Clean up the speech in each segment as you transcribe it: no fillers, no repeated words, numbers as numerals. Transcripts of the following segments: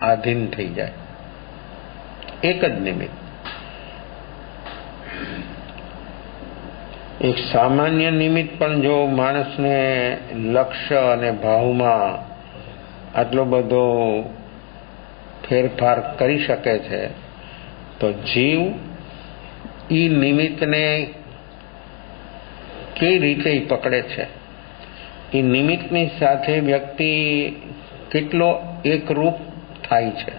આધીન થઈ જાય, એક જ નિમિત્ત. એક સામાન્ય નિમિત્ત પણ જો માણસને લક્ષ્ય અને ભાવમાં આટલો બધો ફેરફાર કરી શકે છે, તો જીવ એ નિમિત્તને કઈ રીતે પકડે છે, એ નિમિત્તની સાથે વ્યક્તિ કેટલો એકરૂપ થાય છે.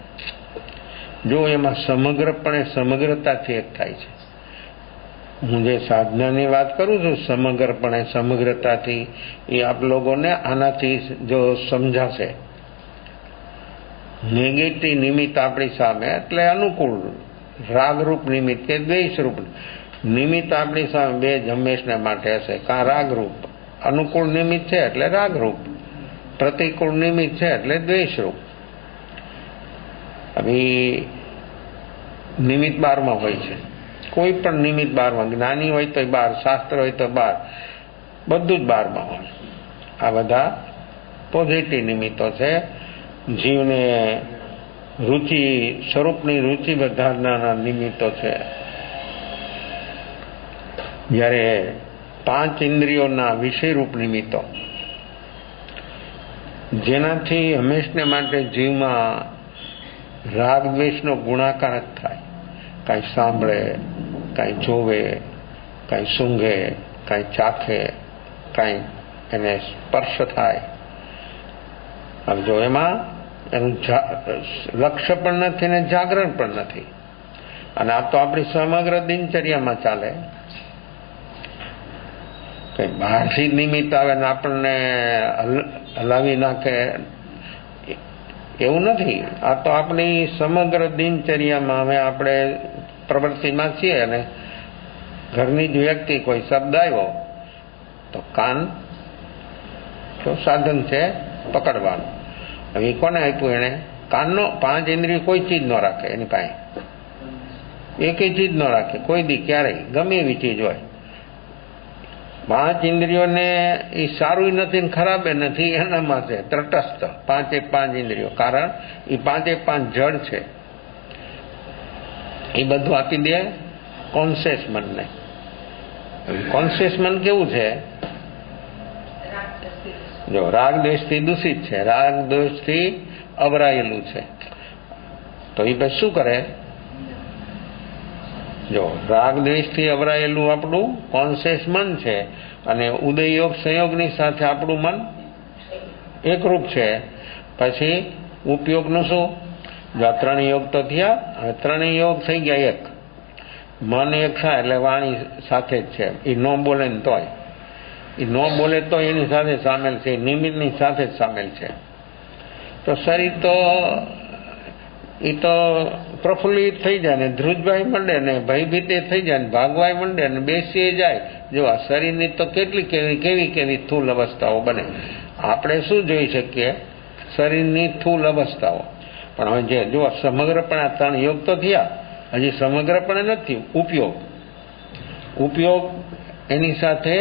જો એમાં સમગ્રપણે સમગ્રતાથી એક થાય છે. હું જે સાધનાની વાત કરું છું સમગ્રપણે સમગ્રતાથી, એ આપ લોકોને આનાથી જો સમજાશે. નેગેટિવ નિમિત્ત આપણી સામે એટલે અનુકૂળ રાગરૂપ નિમિત્ત કે દ્વેષરૂપ નિમિત્ત આપણી સામે બે જ હંમેશને માટે હશે. કાં રાગરૂપ અનુકૂળ નિમિત્ત છે એટલે રાગરૂપ, પ્રતિકૂળ નિમિત્ત છે એટલે દ્વેષરૂપ. હવે નિમિત્ત બારમાં હોય છે, કોઈ પણ નિમિત્ત બારમાં, જ્ઞાની હોય તો 12, શાસ્ત્ર હોય તો 12, બધું જ 12માં હોય. આ બધા પોઝિટિવ નિમિત્તો છે, જીવને રુચિ સ્વરૂપની રુચિ વધારનારા નિમિત્તો છે. જ્યારે 5 ઇન્દ્રિયોના વિષયરૂપ નિમિત્તો, જેનાથી હંમેશને માટે જીવમાં રાગ દ્વેષનો ગુણાકાર જ થાય. કાંઈ સાંભળે, કાંઈ જોવે, કાંઈ સૂંઘે, કાંઈ ચાખે, કાંઈ એને સ્પર્શ થાય. હવે જો એમાં એનું લક્ષ્ય પણ નથી ને જાગરણ પણ નથી. અને આ તો આપણી સમગ્ર દિનચર્યામાં ચાલે. કઈ બહારથી નિમિત્ત આવે ને આપણને હલાવી નાખે એવું નથી. આ તો આપણી સમગ્ર દિનચર્યામાં હવે આપણે પ્રવૃત્તિમાં છીએ, અને ઘરની જ વ્યક્તિ કોઈ શબ્દ આવ્યો તો કાન તો સાધન છે પકડવાનું. હવે કોને આપ્યું એને? કાનનો 5 ઇન્દ્રિય કોઈ ચીજ ન રાખે એની પાસે, એકેય ચીજ ન રાખે કોઈ દી ક્યારેય, ગમે એવી ચીજ હોય. 5 ઇન્દ્રિયોને એ સારું નથી ને ખરાબ નથી, એનામાં છે તટસ્થ 5 ઇન્દ્રિયો. કારણ એ 5 જડ છે. એ બધું આપી દે કોન્શિયસ મનને. કોન્શિયસ મન કેવું છે? જો રાગ દ્વેષથી દૂષિત છે, રાગ દ્વેષથી અવરાયેલું છે. તો એ પછી શું કરે? જો રાગ દ્વેષથી અવરાયેલું આપણું કોન્શિયસ મન છે, અને ઉદયયોગ સંયોગની સાથે આપણું મન એકરૂપ છે. પછી ઉપયોગનું શું? જો આ 3 યોગ તો થયા, હવે 3 યોગ થઈ ગયા એક. મન એક થાય એટલે વાણી સાથે જ છે. એ ન બોલે ને તોય, એ ન બોલે તો એની સાથે સામેલ છે, નિમિત્તની સાથે જ સામેલ છે. તો શરીર તો એ તો પ્રફુલ્લિત થઈ જાય ને ધ્રુજભાઈ માંડે ને ભયભીત થઈ જાય ને ભાગવાય માંડે ને બેસી જાય. જો આ શરીરની તો કેટલી કેવી સ્થૂલ અવસ્થાઓ બને. આપણે શું જોઈ શકીએ? શરીરની સ્થૂલ અવસ્થાઓ. પણ હવે જે જો સમગ્રપણે આ 3 યોગ તો થયા, હજી સમગ્રપણે નથી. ઉપયોગ એની સાથે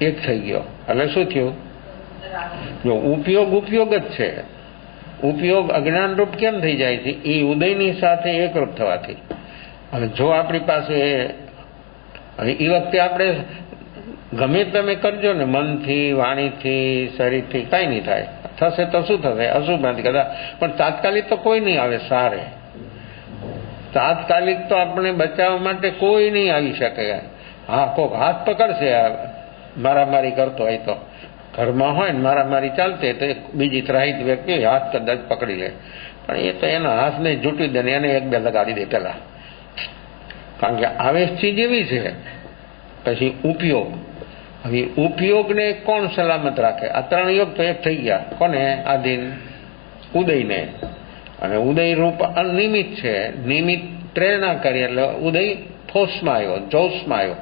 એક થઈ ગયો. એટલે શું થયું? જો ઉપયોગ જ છે. ઉપયોગ અજ્ઞાન રૂપ કેમ થઈ જાય છે? એ ઉદયની સાથે એકરૂપ થવાથી. હવે જો આપણી પાસે એ વખતે આપણે ગમે તમે કરજો ને, મનથી, વાણીથી, શરીરથી, કાંઈ નહીં થાય. થશે તો શું થશે? અશુભમાંથી કદાચ, પણ તાત્કાલિક તો કોઈ નહીં આવે સારે. તાત્કાલિક તો આપણે બચાવવા માટે કોઈ નહીં આવી શકે. હા, કોક હાથ પકડશે મારામારી કરતો હોય તો, ઘરમાં હોય ને મારામારી ચાલતી તો એક બીજી ત્રાહિત વ્યક્તિ હાથ કદાચ પકડી લે, પણ એ તો એના હાથને જૂટી દે ને એને 1-2 લગાડી દે પેલા. કારણ કે આવેશ ચીજ એવી છે. પછી ઉપયોગ. હવે ઉપયોગને કોણ સલામત રાખે? આ 3 યોગ તો એક થઈ ગયા. કોને આધીન? ઉદયને. અને ઉદય રૂપ અનિમિત છે. નિમિત્ત પ્રેરણા કરી એટલે ઉદય ફોર્સમાં આવ્યો, જોશમાં આવ્યો,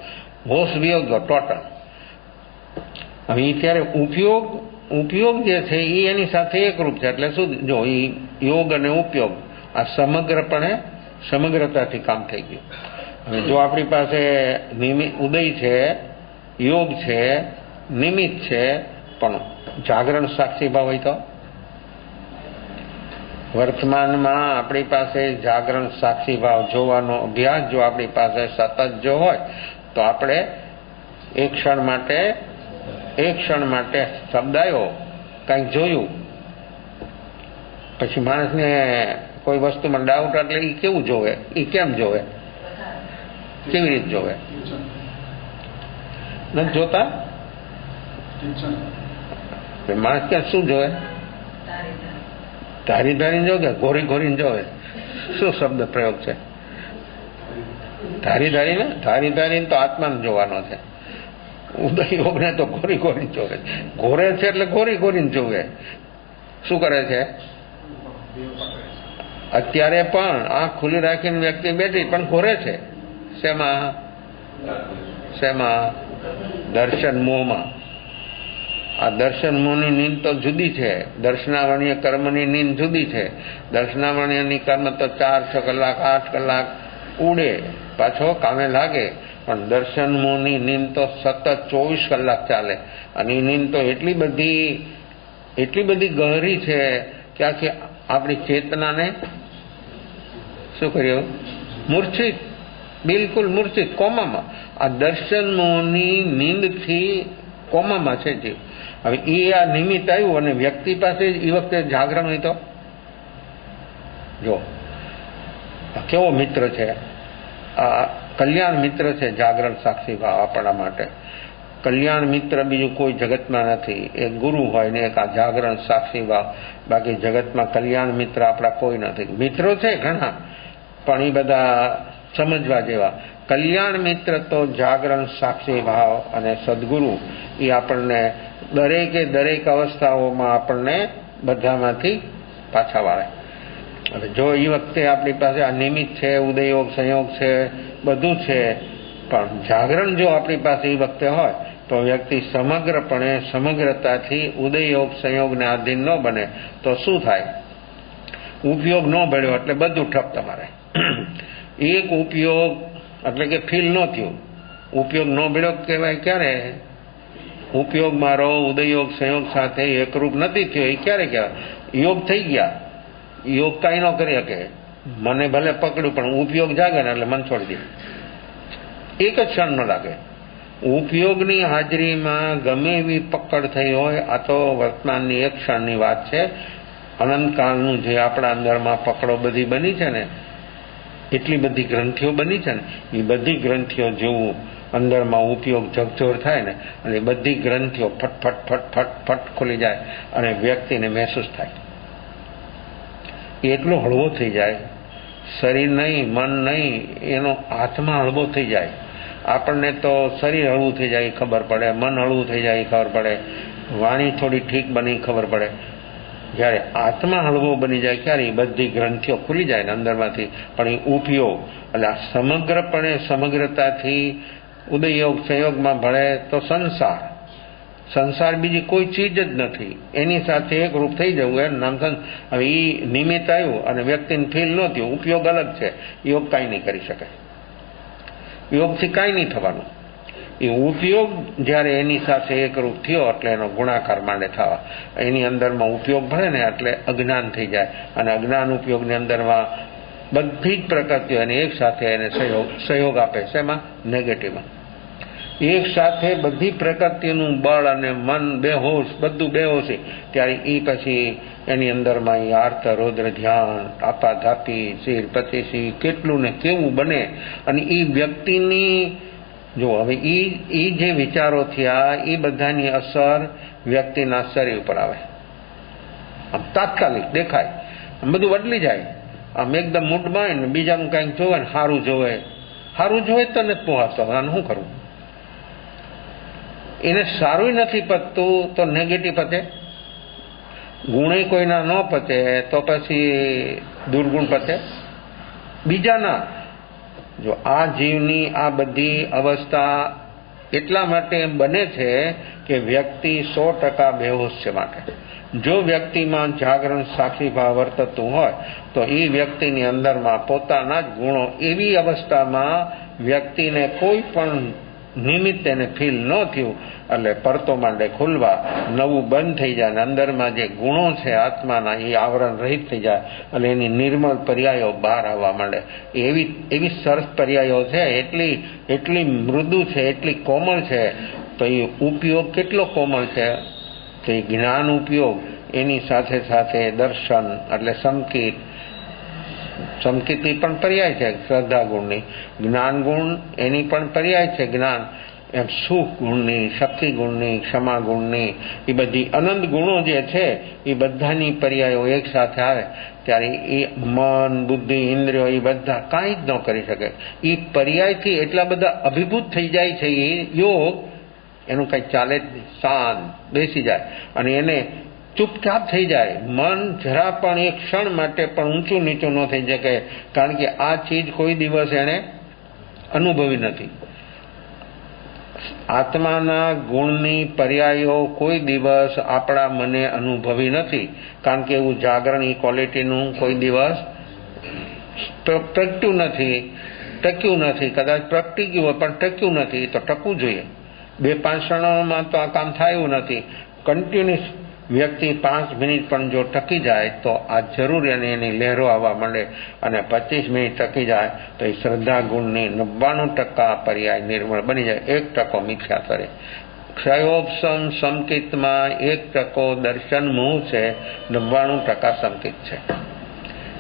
હોશ વિયોગ ટોટલ. હવે ત્યારે ઉપયોગ જે છે એ એની સાથે એકરૂપ છે. એટલે શું? જો એ યોગ અને ઉપયોગ આ સમગ્રપણે સમગ્રતાથી કામ થઈ ગયું. હવે જો આપણી પાસે ઉદય છે, યોગ છે, નિમિત્ત છે, પણ જાગરણ સાક્ષી ભાવ હોય તો વર્તમાનમાં આપણી પાસે જાગરણ સાક્ષી ભાવ જોવાનો અભ્યાસ જો આપણી પાસે સતત જો હોય તો આપણે એક ક્ષણ માટે શબ્દ આવ્યો, કંઈક જોયું, પછી માણસને કોઈ વસ્તુમાં ડાઉટ એટલે એ કેવું જોવે, એ કેમ જોવે, કેવી રીતે જોવે? નથી જોતા? માણસ ક્યાં શું જોવે? ધારી ધારીને જોવે કે ઘોરી ઘોરીને જોવે? શું શબ્દ પ્રયોગ છે? ધારી ધારીને તો આત્માને જોવાનો છે. ઉદય યોગને તો ઘોરી ઘોરીને જોવે. ઘોરે છે એટલે ઘોરી ઘોરીને જોવે. શું કરે છે? અત્યારે પણ આંખ ખુલ્લી રાખીને વ્યક્તિ બેઠી પણ ઘોરે છે. શેમાં? દર્શન મોહમાં. આ દર્શન મોહની નીંદ તો જુદી છે, દર્શનાવર્ણીય કર્મની નીંદ જુદી છે. દર્શનાવર્ણીયની કર્મ તો 4-6 કલાક 8 કલાક ઉડે, પાછો કામે લાગે, પણ દર્શન મોહની નીંદ તો સતત 24 કલાક ચાલે. અને એ નીંદ તો એટલી બધી ગહરી છે કે આખી આપણી ચેતનાને શું કર્યું? મૂર્છિત, બિલકુલ મૂર્છિત, કોમામાં. આ દર્શન મોહની નીંદથી કોમામાં છે જીવ. હવે એ આ નિમિત્ત આવ્યું અને વ્યક્તિ પાસે એ વખતે જાગરણ હોય તો જો કેવો મિત્ર છે, આ કલ્યાણ મિત્ર છે જાગરણ સાક્ષી ભાવ આપણા માટે. કલ્યાણ મિત્ર બીજું કોઈ જગતમાં નથી. એક ગુરુ હોય ને એક આ જાગરણ સાક્ષી ભાવ. બાકી જગતમાં કલ્યાણ મિત્ર આપણા કોઈ નથી. મિત્રો છે ઘણા, પણ એ બધા સમજવા જેવા. કલ્યાણ મિત્ર તો જાગરણ સાક્ષી ભાવ અને સદગુરુ. એ આપણને દરેક અવસ્થાઓમાં આપણને બધામાંથી પાછા વાળે. હવે જો એ વખતે આપણી પાસે આ નિમિત્ત છે, ઉદયયોગ સંયોગ છે, બધું છે, પણ જાગરણ જો આપણી પાસે એ વખતે હોય તો વ્યક્તિ સમગ્રતાથી ઉદયયોગ સંયોગને આધીન ન બને તો શું થાય? ઉપયોગ ન ભળ્યો એટલે બધું ઠપ તમારે. એક ઉપયોગ એટલે કે ફીલ ન થયું. ઉપયોગ ન ભળ્યો કહેવાય ક્યારે? ઉપયોગ મારો ઉદયયોગ સંયોગ સાથે એકરૂપ નથી થયો એ ક્યારે કહેવાય? યોગ થઈ ગયા, યોગ કાંઈ ન કરી શકે. મને ભલે પકડ્યું પણ ઉપયોગ જાગે ને એટલે મન છોડી દે. એક જ ક્ષણ ન લાગે. ઉપયોગની હાજરીમાં ગમે એવી પકડ થઈ હોય, આ તો વર્તમાનની એક ક્ષણની વાત છે. અનંતકાળનું જે આપણા અંદરમાં પકડો બધી બની છે ને, એટલી બધી ગ્રંથિઓ બની છે ને, એ બધી ગ્રંથિઓ જેવું અંદરમાં ઉપયોગ ઝકઝોર થાય ને, અને બધી ગ્રંથિઓ ફટ ખુલી જાય અને વ્યક્તિને મહેસૂસ થાય. એટલો હળવો થઈ જાય, શરીર નહીં, મન નહીં, એનો આત્મા હળવો થઈ જાય. આપણને તો શરીર હળવું થઈ જાય ખબર પડે, મન હળવું થઈ જાય ખબર પડે, વાણી થોડી ઠીક બની ખબર પડે. જ્યારે આત્મા હળવો બની જાય ક્યારે? બધી ગ્રંથિઓ ખુલી જાય ને અંદરમાંથી. પણ એ ઉપયોગ એટલે આ સમગ્રતાથી ઉદયયોગ સંયોગમાં ભળે તો સંસાર બીજી કોઈ ચીજ જ નથી. એની સાથે એક રૂપ થઈ જવું એનું નામ હવે એ નિમિત્ત આવ્યું અને વ્યક્તિને ફીલ ન થયું. ઉપયોગ અલગ છે. યોગ કાંઈ નહીં કરી શકે. યોગથી કાંઈ નહીં થવાનું. એ ઉપયોગ જ્યારે એની સાથે એકરૂપ થયો એટલે એનો ગુણાકાર માંડે થવા. એની અંદરમાં ઉપયોગ ભળે ને એટલે અજ્ઞાન થઈ જાય, અને અજ્ઞાન ઉપયોગની અંદરમાં બધી જ પ્રકૃતિઓ એને એક સાથે એને સહયોગ આપે. શેમાં? નેગેટિવમાં. એક સાથે બધી પ્રકૃતિનું બળ અને મન બેહોશ, બધું બેહોશી. ત્યારે એ પછી એની અંદરમાં એ આર્ત રૌદ્ર ધ્યાન, આપાધાપી, શીર પચીસી, કેટલું ને કેવું બને. અને એ વ્યક્તિની જો હવે એ જે વિચારો થયા એ બધાની અસર વ્યક્તિના શરીર ઉપર આવે. આમ તાત્કાલિક દેખાય, આમ બધું બદલી જાય. આમ એકદમ મૂડમાં ને બીજાનું કંઈક જોવે ને સારું જોવે તો નથી પહોંચતો. આનું શું કરવું? એને સારું નથી પતતું તો નેગેટિવ પતે. ગુણે કોઈના ન પતે તો પછી દુર્ગુણ પતે બીજાના. જો આ જીવની આ બધી અવસ્થા એટલા માટે બને છે કે વ્યક્તિ 100% બેહોશ છે. માટે જો વ્યક્તિમાં જાગરણ સાક્ષી ભાવ વર્તતું હોય તો એ વ્યક્તિની અંદરમાં પોતાના જ ગુણો એવી અવસ્થામાં વ્યક્તિને કોઈ પણ નિમિત્ત એને ફીલ ન થયું એટલે પરતો માંડે ખુલવા, નવું બંધ થઈ જાય અને અંદરમાં જે ગુણો છે આત્માના એ આવરણ રહિત થઈ જાય એટલે એની નિર્મળ પર્યાયો બહાર આવવા માંડે. એવી સરસ પર્યાયો છે, એટલી મૃદુ છે, એટલી કોમળ છે. તો એ ઉપયોગ કેટલો કોમળ છે, તો એ જ્ઞાન ઉપયોગ એની સાથે સાથે દર્શન એટલે સંકિત એ પણ પર્યાય છે શ્રદ્ધા ગુણની, જ્ઞાન ગુણ એની પણ પર્યાય છે જ્ઞાન, એમ સુખ ગુણની, શક્તિ ગુણની, ક્ષમા ગુણની, એ બધી અનંત ગુણો જે છે એ બધાની પર્યાયો એક સાથે આવે ત્યારે એ મન, બુદ્ધિ, ઇન્દ્રિયો એ બધા કાંઈ જ ન કરી શકે. એ પર્યાયથી એટલા બધા અભિભૂત થઈ જાય છે એ યોગ, એનું કંઈ ચાલે જ નહીં, શાંત બેસી જાય અને એને ચૂપચાપ થઈ જાય. મન જરા પણ એક ક્ષણ માટે પણ ઊંચું નીચું ન થઈ શકે, કારણ કે આ ચીજ કોઈ દિવસ એણે અનુભવી નથી. આત્માના ગુણની પર્યાયો કોઈ દિવસ આપણા મને અનુભવી નથી, કારણ કે એવું જાગરણ એ ક્વોલિટીનું કોઈ દિવસ ટક્યું નથી. કદાચ પ્રગટી ગયું હોય પણ ટક્યું નથી. તો ટકવું જોઈએ. 2-5 ક્ષણોમાં તો આ કામ થાય એવું નથી. કન્ટિન્યુઅસ વ્યક્તિ 5 મિનિટ પણ જો ટકી જાય તો આ જરૂર એની લહેરો આવવા માંડે, અને 25 મિનિટ ટકી જાય તો એ શ્રદ્ધા ગુણની 99% પર્યાય નિર્મળ બની જાય. 1% મિથ્યા કરે. ક્ષયોપસમ સંકિતમાં 1% દર્શન મુહ છે, 99% સંકિત છે.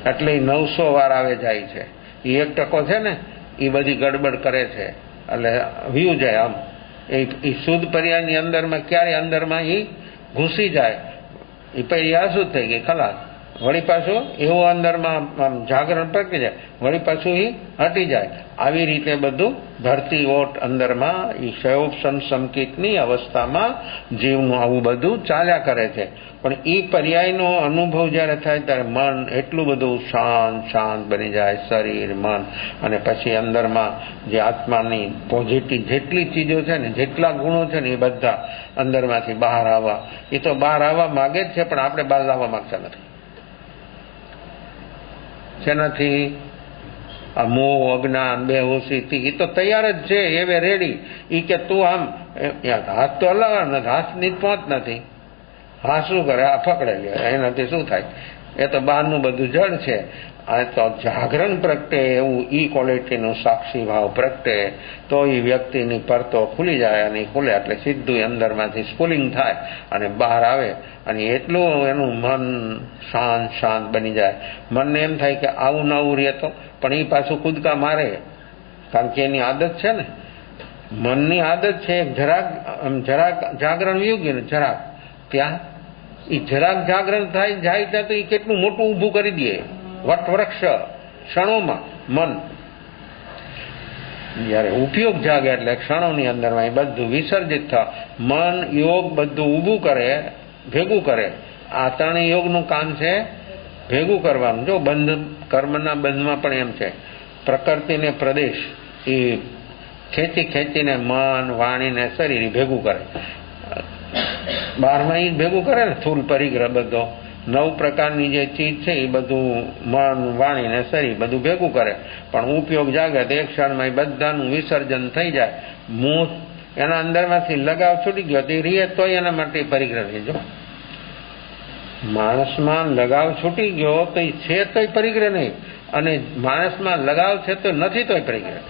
એટલે 900 વાર આવે જાય છે. એ 1% છે ને એ બધી ગડબડ કરે છે એટલે વ્યૂ જાય. આમ એ શુદ્ધ પર્યાયની અંદરમાં ક્યારે અંદરમાં એ ઘૂસી જાય, એ પછી આ શું થઈ ગઈ ખલાસ. વળી પાછું એવું અંદરમાં આમ જાગરણ પ્રગટી જાય, વળી પાછું એ હટી જાય. આવી રીતે બધું ધરતી ઓટ અંદરમાં એ ક્ષયોપસમ સંકિતની અવસ્થામાં જીવનું આવું બધું ચાલ્યા કરે છે. પણ એ પર્યાયનો અનુભવ જ્યારે થાય ત્યારે મન એટલું બધું શાંત બની જાય, શરીર, મન, અને પછી અંદરમાં જે આત્માની પોઝિટિવ જેટલી ચીજો છે ને, જેટલા ગુણો છે ને, એ બધા અંદરમાંથી બહાર આવવા, એ તો બહાર આવવા માગે જ છે પણ આપણે બહાર લાવવા માંગતા નથી. જેનાથી આ મોહ, અજ્ઞાન, બેહોશી એ તો તૈયાર જ છે, એવે રેડી. એ કે તું આમ હાથ તો હલાવવાનો નથી, હાથની પહોંચ નથી. હા શું કરે, આ પકડે લે, એનાથી શું થાય? એ તો બહારનું બધું જડ છે. આ તો જાગરણ પ્રગટે એવું ઈ ક્વોલિટીનું સાક્ષી ભાવ પ્રગટે તો એ વ્યક્તિની પરતો ખુલી જાય, અને ખુલે એટલે સીધું અંદરમાંથી સ્ફુલિંગ થાય અને બહાર આવે, અને એટલું એનું મન શાંત બની જાય. મનને એમ થાય કે આવું નવું રહેતો, પણ એ પાછું કૂદકા મારે, કારણ કે એની આદત છે ને, મનની આદત છે. જરાક જાગરણ વયું ગયું ને, જરાક ત્યાં એ જરાક જાગરણ થાય જાય ત્યાં તો એ કેટલું મોટું ઊભું કરી દે, વટવૃક્ષ ક્ષણોમાં. મન જયારે ઉપયોગ જાગે એટલે ક્ષણોની અંદરમાં એ બધું વિસર્જિત થાય. મન યોગ બધું ઊભું કરે, ભેગું કરે. આ 3 યોગનું કામ છે ભેગું કરવાનું. જો બંધ, કર્મના બંધમાં પણ એમ છે, પ્રકૃતિને પ્રદેશ એ ખેંચીને મન, વાણીને શરીર ભેગું કરે. 12માં એ ભેગું કરે ને, સ્થૂલ પરિગ્રહ બધો 9 પ્રકારની જે ચીજ છે એ બધું મન, વાણી ને શરીર બધું ભેગું કરે. પણ ઉપયોગ જાગે તો એક ક્ષણમાં એ બધાનું વિસર્જન થઈ જાય. મોહ એના અંદરમાંથી લગાવ છૂટી ગયો તો એ રીએ તોય એના માટે પરિગ્રહ રહેજો. માણસમાં લગાવ છૂટી ગયો તો એ છે તોય પરિગ્રહ નહીં, અને માણસમાં લગાવ છે તો નથી તોય પરિગ્રહ.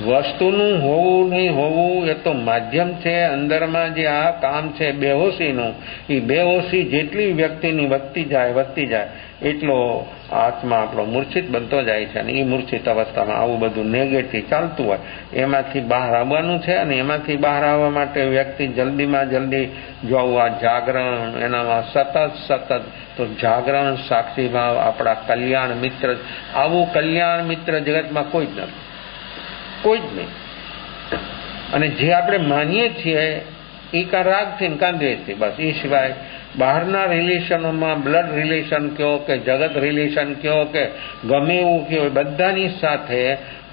વસ્તુનું હોવું નહીં હોવું એ તો માધ્યમ છે. અંદરમાં જે આ કામ છે બેહોશીનું, એ બેહોશી જેટલી વ્યક્તિની વધતી જાય એટલો આત્મા આપણો મૂર્છિત બનતો જાય છે. અને એ મૂર્છિત અવસ્થામાં આવું બધું નેગેટિવ ચાલતું હોય, એમાંથી બહાર આવવાનું છે. અને એમાંથી બહાર આવવા માટે વ્યક્તિ જલ્દીમાં જલ્દી જો આ જાગરણ એનામાં સતત તો જાગરણ સાક્ષી ભાવ આપણા કલ્યાણ મિત્ર. આવું કલ્યાણ મિત્ર જગતમાં કોઈ જ નથી, કોઈ જ નહીં. અને જે આપણે માનીએ છીએ એ કાં રાગથી કાં દ્વેષથી, બસ. એ સિવાય બહારના રિલેશનોમાં બ્લડ રિલેશન કયો કે જગત રિલેશન કયો કે ગમે એવું કયો, બધાની સાથે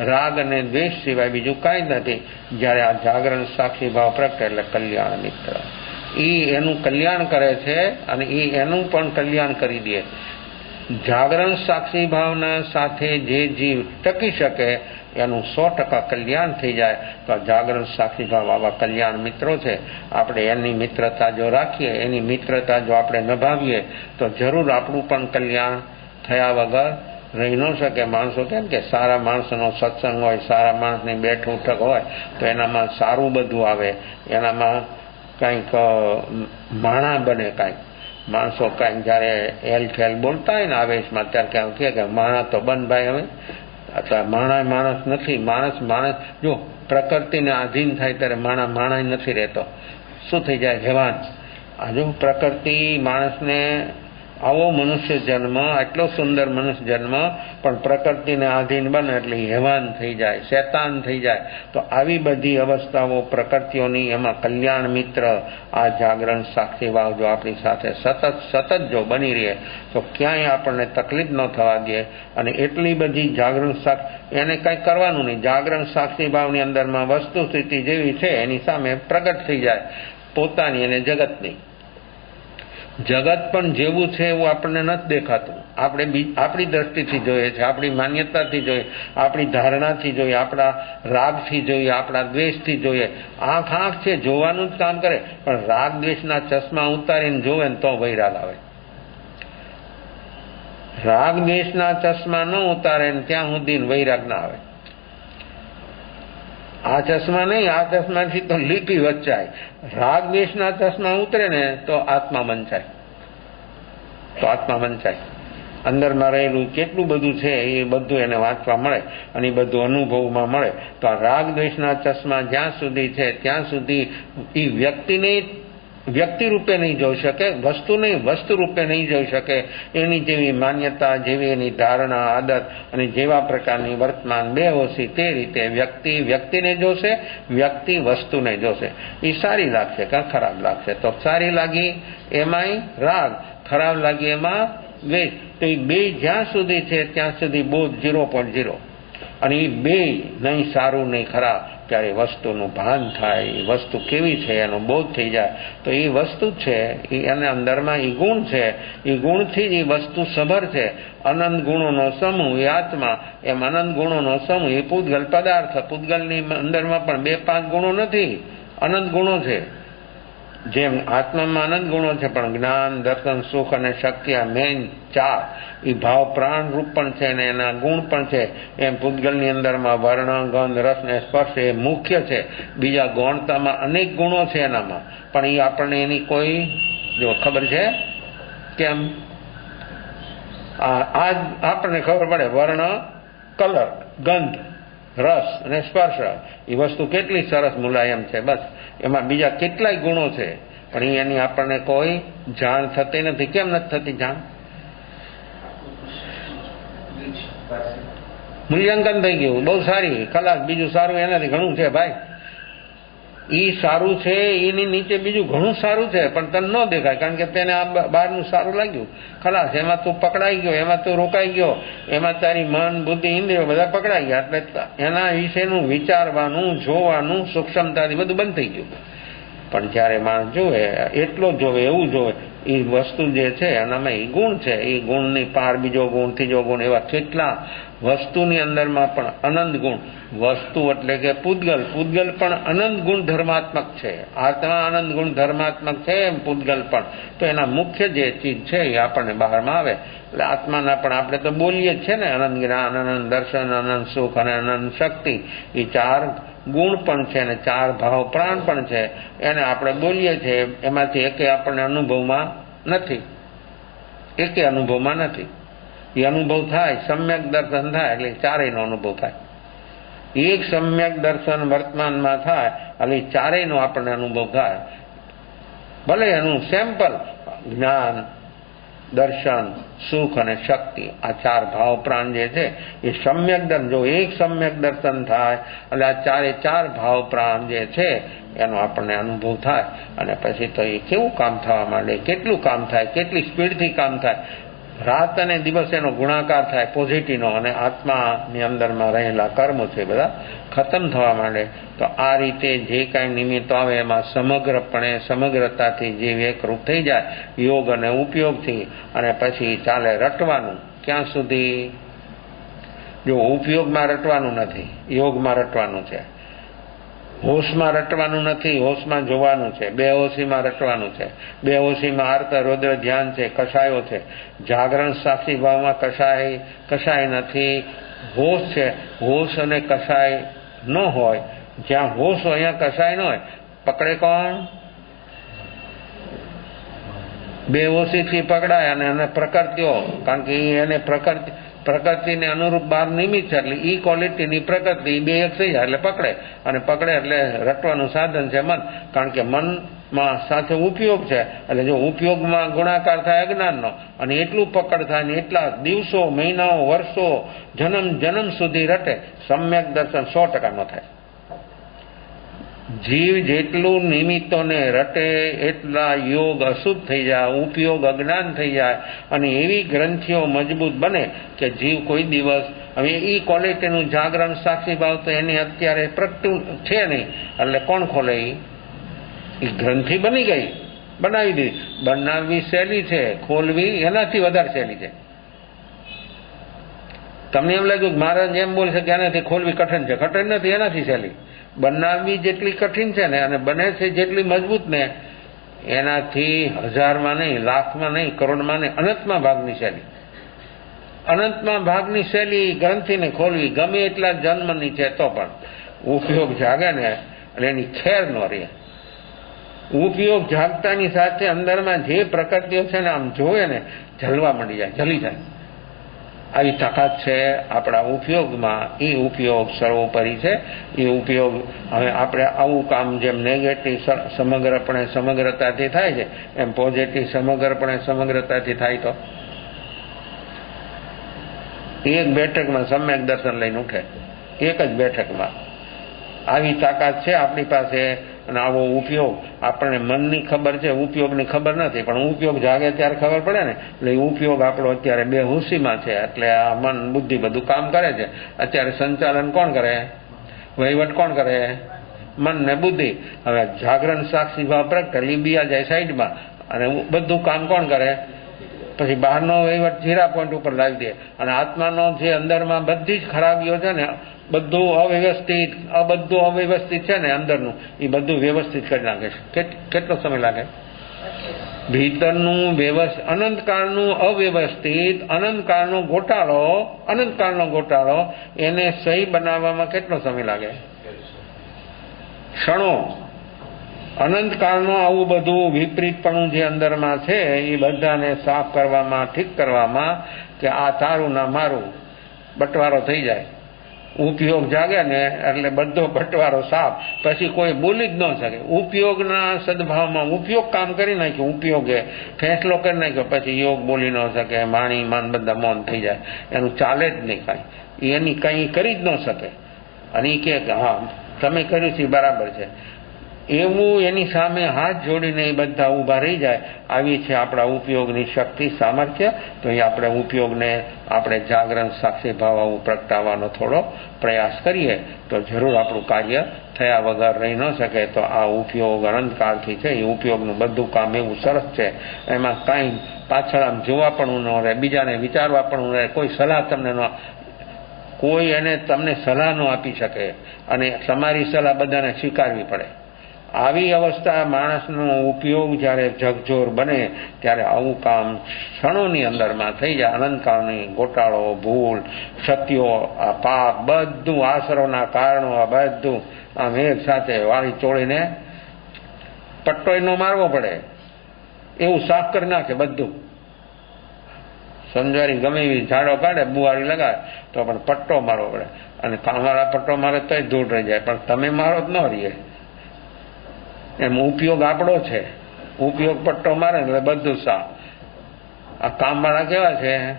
રાગ અને દ્વેષ સિવાય બીજું કાંઈ જ નથી. જ્યારે આ જાગરણ સાક્ષી ભાવ પ્રગટે એટલે કલ્યાણ મિત્ર એ એનું કલ્યાણ કરે છે, અને એ એનું પણ કલ્યાણ કરી દે. જાગરણ સાક્ષી ભાવના સાથે જે જીવ ટકી શકે એનું 100% કલ્યાણ થઈ જાય. તો જાગૃત સાક્ષીભાવ આવા કલ્યાણ મિત્રો છે. આપણે એની મિત્રતા જો રાખીએ, એની મિત્રતા જો આપણે નિભાવીએ તો જરૂર આપણું પણ કલ્યાણ થયા વગર રહી ન શકે. માણસો કેમ કે સારા માણસનો સત્સંગ હોય, સારા માણસની બેઠ ઉઠક હોય તો એનામાં સારું બધું આવે, એનામાં કંઈક માણા બને. કાંઈક માણસો કાંઈક જ્યારે હેલ ખેલ બોલતા હોય ને આવેશમાં, ત્યારે ક્યાં કહે કે માણા તો બંધ ભાઈ. હવે અથવા માણા માણસ નથી. માણસ જો પ્રકૃતિને આધીન થાય ત્યારે માણા નથી રહેતો. શું થઈ જાય? હેવાન. આ જો પ્રકૃતિ માણસને આવો મનુષ્ય જન્મ, આટલો સુંદર મનુષ્ય જન્મ, પણ પ્રકૃતિને આધીન બને એટલે હેવાન થઈ જાય, શેતાન થઈ જાય. તો આવી બધી અવસ્થાઓ પ્રકૃતિઓની, એમાં કલ્યાણ મિત્ર આ જાગરણ સાક્ષીભાવ જો આપણી સાથે સતત જો બની રહે તો ક્યાંય આપણને તકલીફ ન થવા દે. અને એટલી બધી જાગરણ એને કંઈ કરવાનું નહીં. જાગરણ સાક્ષીભાવની અંદરમાં વસ્તુ સ્થિતિ જેવી છે એની સામે પ્રગટ થઈ જાય, પોતાની અને જગતની. જગત પણ જેવું છે એવું આપણને નથી દેખાતું. આપણે આપણી દ્રષ્ટિથી જોઈએ છે, આપણી માન્યતાથી જોઈએ, આપણી ધારણાથી જોઈએ, આપણા રાગથી જોઈએ, આપણા દ્વેષથી જોઈએ. આંખ છે, જોવાનું જ કામ કરે, પણ રાગ દ્વેષના ચશ્મા ઉતારીને જોવે ને તો વૈરાગ આવે. રાગ દ્વેષના ચશ્મા ન ઉતારે ને ત્યાં સુધી વૈરાગ ના આવે. આ ચશ્મા નહીં, આ ચશ્માથી તો લીટી વચ્ચાય. રાગ દ્વેષના ચશ્મા ઉતરે ને તો આત્મા મંચાય. અંદરમાં રહેલું કેટલું બધું છે એ બધું એને વાંચવા મળે અને એ બધું અનુભવમાં મળે. તો આ રાગ દ્વેષના ચશ્મા જ્યાં સુધી છે ત્યાં સુધી એ વ્યક્તિ રૂપે નહીં જોઈ શકે, વસ્તુ રૂપે નહીં જોઈ શકે. એની જેવી માન્યતા, જેવી એની ધારણા, આદત અને જેવા પ્રકારની વર્તમાન બે હોશી, તે રીતે વ્યક્તિને જોશે, વ્યક્તિ વસ્તુને જોશે. એ સારી લાગશે કે ખરાબ લાગશે? તો સારી લાગી એમાંય રાગ, ખરાબ લાગી એમાં દ્વેષ. તો એ બે જ્યાં સુધી છે ત્યાં સુધી બોધ 0.0. અને એ બે નહીં સારું નહીં ખરાબ, ત્યારે વસ્તુનું ભાન થાય, વસ્તુ કેવી છે એનો બોધ થઈ જાય. તો એ વસ્તુ છે એને અંદરમાં એ ગુણ છે, એ ગુણથી જ એ વસ્તુ સભર છે. અનંત ગુણોનો સમૂહ એ આત્મા, એમ અનંત ગુણોનો સમૂહ એ પૂતગલ પદાર્થ. પૂતગલની અંદરમાં પણ 2-5 ગુણો નથી, અનંત ગુણો છે. જેમ આત્મામાં અનંત ગુણો છે, પણ જ્ઞાન, દર્શન, સુખ અને શક્તિ આ મેન 4 એ ભાવ પ્રાણ રૂપ પણ છે ને એના ગુણ પણ છે. એમ પૂતગલની અંદરમાં વર્ણ, ગંધ, રસ ને સ્પર્શ એ મુખ્ય છે. બીજા ગૌણતામાં અનેક ગુણો છે એનામાં, પણ એ આપણને એની કોઈ જો ખબર છે કેમ? આ આપણને ખબર પડે. વર્ણ, કલર, ગંધ, રસ અને સ્પર્શ એ વસ્તુ કેટલી સરસ મુલાયમ છે. બસ એમાં બીજા કેટલાય ગુણો છે, પણ એની આપણને કોઈ જાણ થતી નથી. કેમ નથી થતી જાણ? મૂલ્યાંકન થઈ ગયું. બહુ સારી કલાક, બીજું સારું એનાથી ઘણું છે ભાઈ. ઈ સારું છે, એની નીચે બીજું ઘણું સારું છે, પણ તને ન દેખાય, કારણ કે તેને આ બહારનું સારું લાગ્યું. ખલાસ, એમાં તું પકડાઈ ગયો, એમાં તું રોકાઈ ગયો, એમાં તારી મન, બુદ્ધિ, ઇન્દ્રિયો બધા પકડાઈ ગયા. એટલે એના વિશેનું વિચારવાનું, જોવાનું સૂક્ષ્મતાથી બધું બંધ થઈ ગયું. પણ જ્યારે માણસ જોવે, એટલો જોવે, એવું જોવે, એ વસ્તુ જે છે એનામાં એ ગુણ છે. એ ગુણની પાર બીજો ગુણ, ત્રીજો ગુણ, એવા કેટલા વસ્તુની અંદરમાં પણ અનંત ગુણ. વસ્તુ એટલે કે પૂતગલ પણ અનંત ગુણ ધર્માત્મક છે. આત્મા અનંત ગુણ ધર્માત્મક છે, એમ પૂતગલ પણ. તો એના મુખ્ય જે ચીજ છે એ આપણને બહારમાં આવે. એટલે આત્માના પણ આપણે તો બોલીએ જ છે ને, અનંત જ્ઞાન, અનંત દર્શન, અનંત સુખ અને અનંત શક્તિ. એ 4 ગુણ પણ છે ને 4 ભાવ પ્રાણ પણ છે. એને આપણે બોલીએ છીએ, એમાંથી એકે આપણને અનુભવમાં નથી. એ અનુભવ થાય, સમ્યક દર્શન થાય એટલે 4યનો અનુભવ થાય. એક સમ્યક દર્શન વર્તમાનમાં થાય એટલે 4યનો આપણને અનુભવ થાય. ભલે એનું સેમ્પલ જ્ઞાન, દર્શન, સુખ અને શક્તિ, આ 4 ભાવ પ્રાણ જે છે એ સમ્યક દર્શન. જો એક સમ્યક દર્શન થાય એટલે આ 4 ભાવ પ્રાણ જે છે એનો આપણને અનુભવ થાય. અને પછી તો એ કેવું કામ થવા માંડે, કેટલું કામ થાય, કેટલી સ્પીડથી કામ થાય. રાત અને દિવસ એનો ગુણાકાર થાય પોઝિટિવનો, અને આત્માની અંદરમાં રહેલા કર્મો છે બધા ખતમ થવા માંડે. તો આ રીતે જે કાંઈ નિમિત્તો આવે એમાં સમગ્રતાથી જીવ એકરૂપ થઈ જાય યોગ અને ઉપયોગથી. અને પછી ચાલે રટવાનું ક્યાં સુધી? જો ઉપયોગમાં રટવાનું નથી, યોગમાં રટવાનું છે. હોશમાં રટવાનું નથી, હોશમાં જોવાનું છે. બેહોશીમાં રટવાનું છે. બેહોશીમાં આર્ત રૌદ્ર ધ્યાન છે, કષાયો છે. જાગરણ સાક્ષી ભાવમાં કષાય નથી, હોશ છે. હોશ અને કષાય ન હોય, જ્યાં હોશ હોય અહીંયા કષાય ન હોય. પકડે કોણ? બેહોશીથી પકડાય અને પ્રકૃતિઓ, કારણ કે એને પ્રકૃતિને અનુરૂપ બાર નિમિત્ત છે, એટલે ઈ ક્વોલિટીની પ્રકૃતિ બે એક થઈ જાય એટલે પકડે, અને પકડે એટલે રટવાનું સાધન છે મન. કારણ કે મનમાં સાથે ઉપયોગ છે, એટલે જો ઉપયોગમાં ગુણાકાર થાય અજ્ઞાનનો, અને એટલું પકડ થાય ને એટલા દિવસો, મહિનાઓ, વર્ષો, જન્મ સુધી રટે, સમ્યક દર્શન 100% ન થાય. જીવ જેટલું નિમિત્તોને રટે એટલા યોગ અશુદ્ધ થઈ જાય, ઉપયોગ અજ્ઞાન થઈ જાય, અને એવી ગ્રંથિઓ મજબૂત બને કે જીવ કોઈ દિવસ, હવે એ ક્વોલિટીનું જાગરણ સાક્ષી ભાવ તો એની અત્યારે પ્રગટું છે નહીં, એટલે કોણ ખોલે? એ ગ્રંથિ બની ગઈ, બનાવી દીધી. બનાવવી સહેલી છે, ખોલવી એનાથી વધારે સહેલી છે. તમને એમ લાગ્યું કે મહારાજ એમ બોલે છે કે એનાથી ખોલવી કઠિન છે? કઠિન નથી, એનાથી સહેલી. બનાવવી જેટલી કઠિન છે ને, અને બને છે જેટલી મજબૂત ને, એનાથી 1000માં નહીં, લાખમાં નહીં, કરોડમાં નહીં, અનંતમાં ભાગની શૈલી. અનંતમાં ભાગની શૈલી ગ્રંથિને ખોલવી ગમે એટલા જન્મની છે તો પણ ઉપયોગ જાગે ને એટલે એની ખેર ન રહે. ઉપયોગ જાગતાની સાથે અંદરમાં જે પ્રકૃતિઓ છે ને, આમ જોવે ને જલવા માંડી જાય, જલી જાય. આવી તાકાત છે આપણા ઉપયોગમાં. એ ઉપયોગ સર્વોપરી છે. એ ઉપયોગ હવે આપણે આવું કામ જેમ નેગેટિવ સમગ્રપણે સમગ્રતાથી થાય છે, એમ પોઝિટિવ સમગ્રપણે સમગ્રતાથી થાય તો એક બેઠકમાં સમ્યક દર્શન લઈને ઉઠે, એક જ બેઠકમાં. આવી તાકાત છે આપણી પાસે. અને આવો ઉપયોગ આપણને મનની ખબર છે, ઉપયોગની ખબર નથી, પણ ઉપયોગ જાગે ત્યારે ખબર પડે ને. એટલે ઉપયોગ આપણો અત્યારે બેહોશીમાં છે, એટલે આ મન બુદ્ધિ બધું કામ કરે છે. અત્યારે સંચાલન કોણ કરે? વહીવટ કોણ કરે? મન ને બુદ્ધિ. હવે જાગરણ સાક્ષી ભાવ પ્રગટે, લીંબિયા જાય સાઈડમાં, અને બધું કામ કોણ કરે? પછી બહારનો વહીવટ 0 પોઈન્ટ ઉપર લાવી દે, અને આત્માનો જે અંદરમાં બધી જ ખરાબીઓ છે ને, બધું અવ્યવસ્થિત છે ને અંદરનું, એ બધું વ્યવસ્થિત કરી નાખે છે. કેટલો સમય લાગે? ભીતરનું અનંતકાળનું અવ્યવસ્થિત, અનંતકાળનો ગોટાળો એને સહી બનાવવામાં કેટલો સમય લાગે? ક્ષણો. અનંતકાળનું આવું બધું વિપરીતપણું જે અંદરમાં છે એ બધાને સાફ કરવામાં, ઠીક કરવામાં, કે આ તારું ના મારું, બટવારો થઈ જાય. ઉપયોગ જાગે ને એટલે બધો બટવારો સાફ. પછી કોઈ બોલી જ ન શકે. ઉપયોગના સદભાવમાં ઉપયોગ કામ કરી નાખ્યું, ઉપયોગે ફેંસલો કરી નાખ્યો, પછી યોગ બોલી ન શકે, માણી માન બધા મૌન થઈ જાય. એનું ચાલે જ નહીં કાંઈ, એની કંઈ કરી જ ન શકે. અને એ કે હા તમે કર્યું છે બરાબર છે, એવું એની સામે હાથ જોડીને એ બધા ઊભા રહી જાય. આવી છે આપણા ઉપયોગની શક્તિ, સામર્થ્ય. તો એ આપણે ઉપયોગને આપણે જાગરણ સાક્ષી ભાવ આવું પ્રગટાવવાનો થોડો પ્રયાસ કરીએ તો જરૂર આપણું કાર્ય થયા વગર રહી ન શકે. તો આ ઉપયોગ અનંતકાળથી છે, એ ઉપયોગનું બધું કામ એવું સરસ છે, એમાં કાંઈ પાછળ આમ જોવા પણ ન રહે, બીજાને વિચારવા પણ ન રહે, કોઈ સલાહ તમને ન, કોઈ એને તમને સલાહ ન આપી શકે, અને તમારી સલાહ બધાને સ્વીકારવી પડે. આવી અવસ્થા માણસનો ઉપયોગ જ્યારે જગજોર બને ત્યારે આવું કામ ક્ષણોની અંદરમાં થઈ જાય. અનંતકાળની ગોટાળો, ભૂલ, સત્યો, આ પાપ, બધું આસરોના કારણો, આ બધું આમ એક સાથે વાળી ચોળીને પટ્ટોય ન મારવો પડે એવું સાફ કરી નાખે બધું. સમજારી ગમે એવી ઝાડો કાઢે, બુવારી લગાડે તો પણ પટ્ટો મારવો પડે. અને કામવાળા પટ્ટો મારે તોય દૂર રહી જાય, પણ તમે મારો જ ન રહીએ. એમ ઉપયોગ આપણો છે, ઉપયોગ પટ્ટો મારે એટલે બધું સાફ. આ કામવાળા કેવા છે?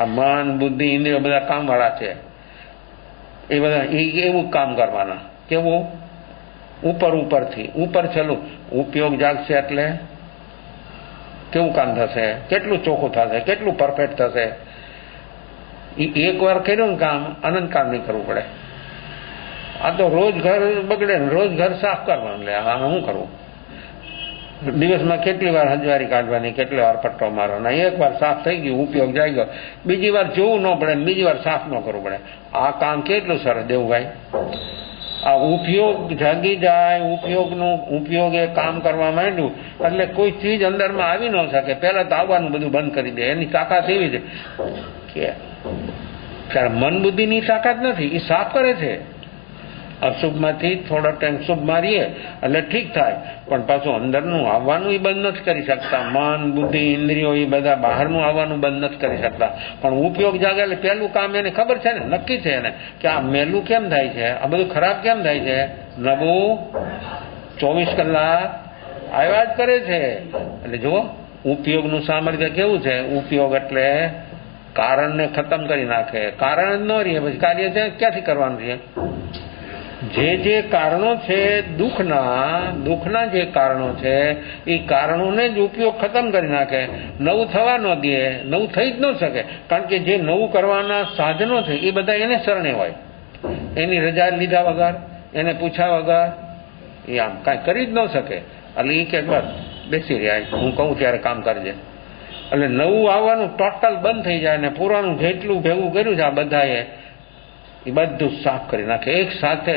આ મન, બુદ્ધિ, ઇન્દ્રિયો બધા કામવાળા છે. એ બધા એવું કામ કરવાના. કેવું? ઉપરથી ઉપર છેલ્લું. ઉપયોગ જાગશે એટલે કેવું કામ થશે? કેટલું ચોખ્ખું થશે? કેટલું પરફેક્ટ થશે? એ એકવાર કર્યું ને કામ, અનંતકાળ નહીં કરવું પડે. આ તો રોજ ઘર બગડે ને રોજ ઘર સાફ કરવાનું. લે આમાં શું કરવું? દિવસમાં કેટલી વાર હંજવારી કાઢવાની, કેટલી વાર પટ્ટો મારવાનો, એક વાર સાફ થઈ ગયું, ઉપયોગ જાય ગયો, બીજી વાર જોવું ન પડે, બીજી વાર સાફ ન કરવું પડે. આ કામ કેટલું સરસ દેવુભાઈ. આ ઉપયોગ જાગી જાય, ઉપયોગે કામ કરવા માંડ્યું એટલે કોઈ ચીજ અંદરમાં આવી ન શકે. પહેલા તો આવવાનું બધું બંધ કરી દે. એની તાકાત એવી છે કે ત્યારે મન બુદ્ધિની તાકાત નથી, એ સાફ કરે છે. અશુભમાંથી થોડો ટાઈમ શુભમાં રહીએ એટલે ઠીક થાય, પણ પાછું અંદરનું આવવાનું એ બંધ નથી કરી શકતા. મન બુદ્ધિ ઇન્દ્રિયો એ બધા બહારનું આવવાનું બંધ નથી કરી શકતા. પણ ઉપયોગ જાગે એટલે પહેલું કામ એને ખબર છે ને, નક્કી છે એને કે આ મેલું કેમ થાય છે, આ બધું ખરાબ કેમ થાય છે. નવું 24 કલાક આવ્યા જ કરે છે. એટલે જુઓ ઉપયોગનું સામર્થ્ય કેવું છે. ઉપયોગ એટલે કારણને ખતમ કરી નાખે. કારણ જ ન રહીએ પછી કાર્ય છે ક્યાંથી કરવાનું છે. જે કારણો છે દુઃખના જે કારણો છે એ કારણોને જ ઉપયોગ ખતમ કરી નાખે. નવું થવા ન દે, નવું થઈ જ ન શકે. કારણ કે જે નવું કરવાના સાધનો છે એ બધા એને શરણે હોય. એની રજા લીધા વગર, એને પૂછ્યા વગર એ આમ કાંઈ કરી જ ન શકે. એટલે એ કે બસ બેસી રહ્યા, હું કહું ત્યારે કામ કરજે. એટલે નવું આવવાનું ટોટલ બંધ થઈ જાય ને પુરાણું જેટલું ભેગું કર્યું છે આ બધાએ એ બધું સાફ કરી નાખે. એક સાથે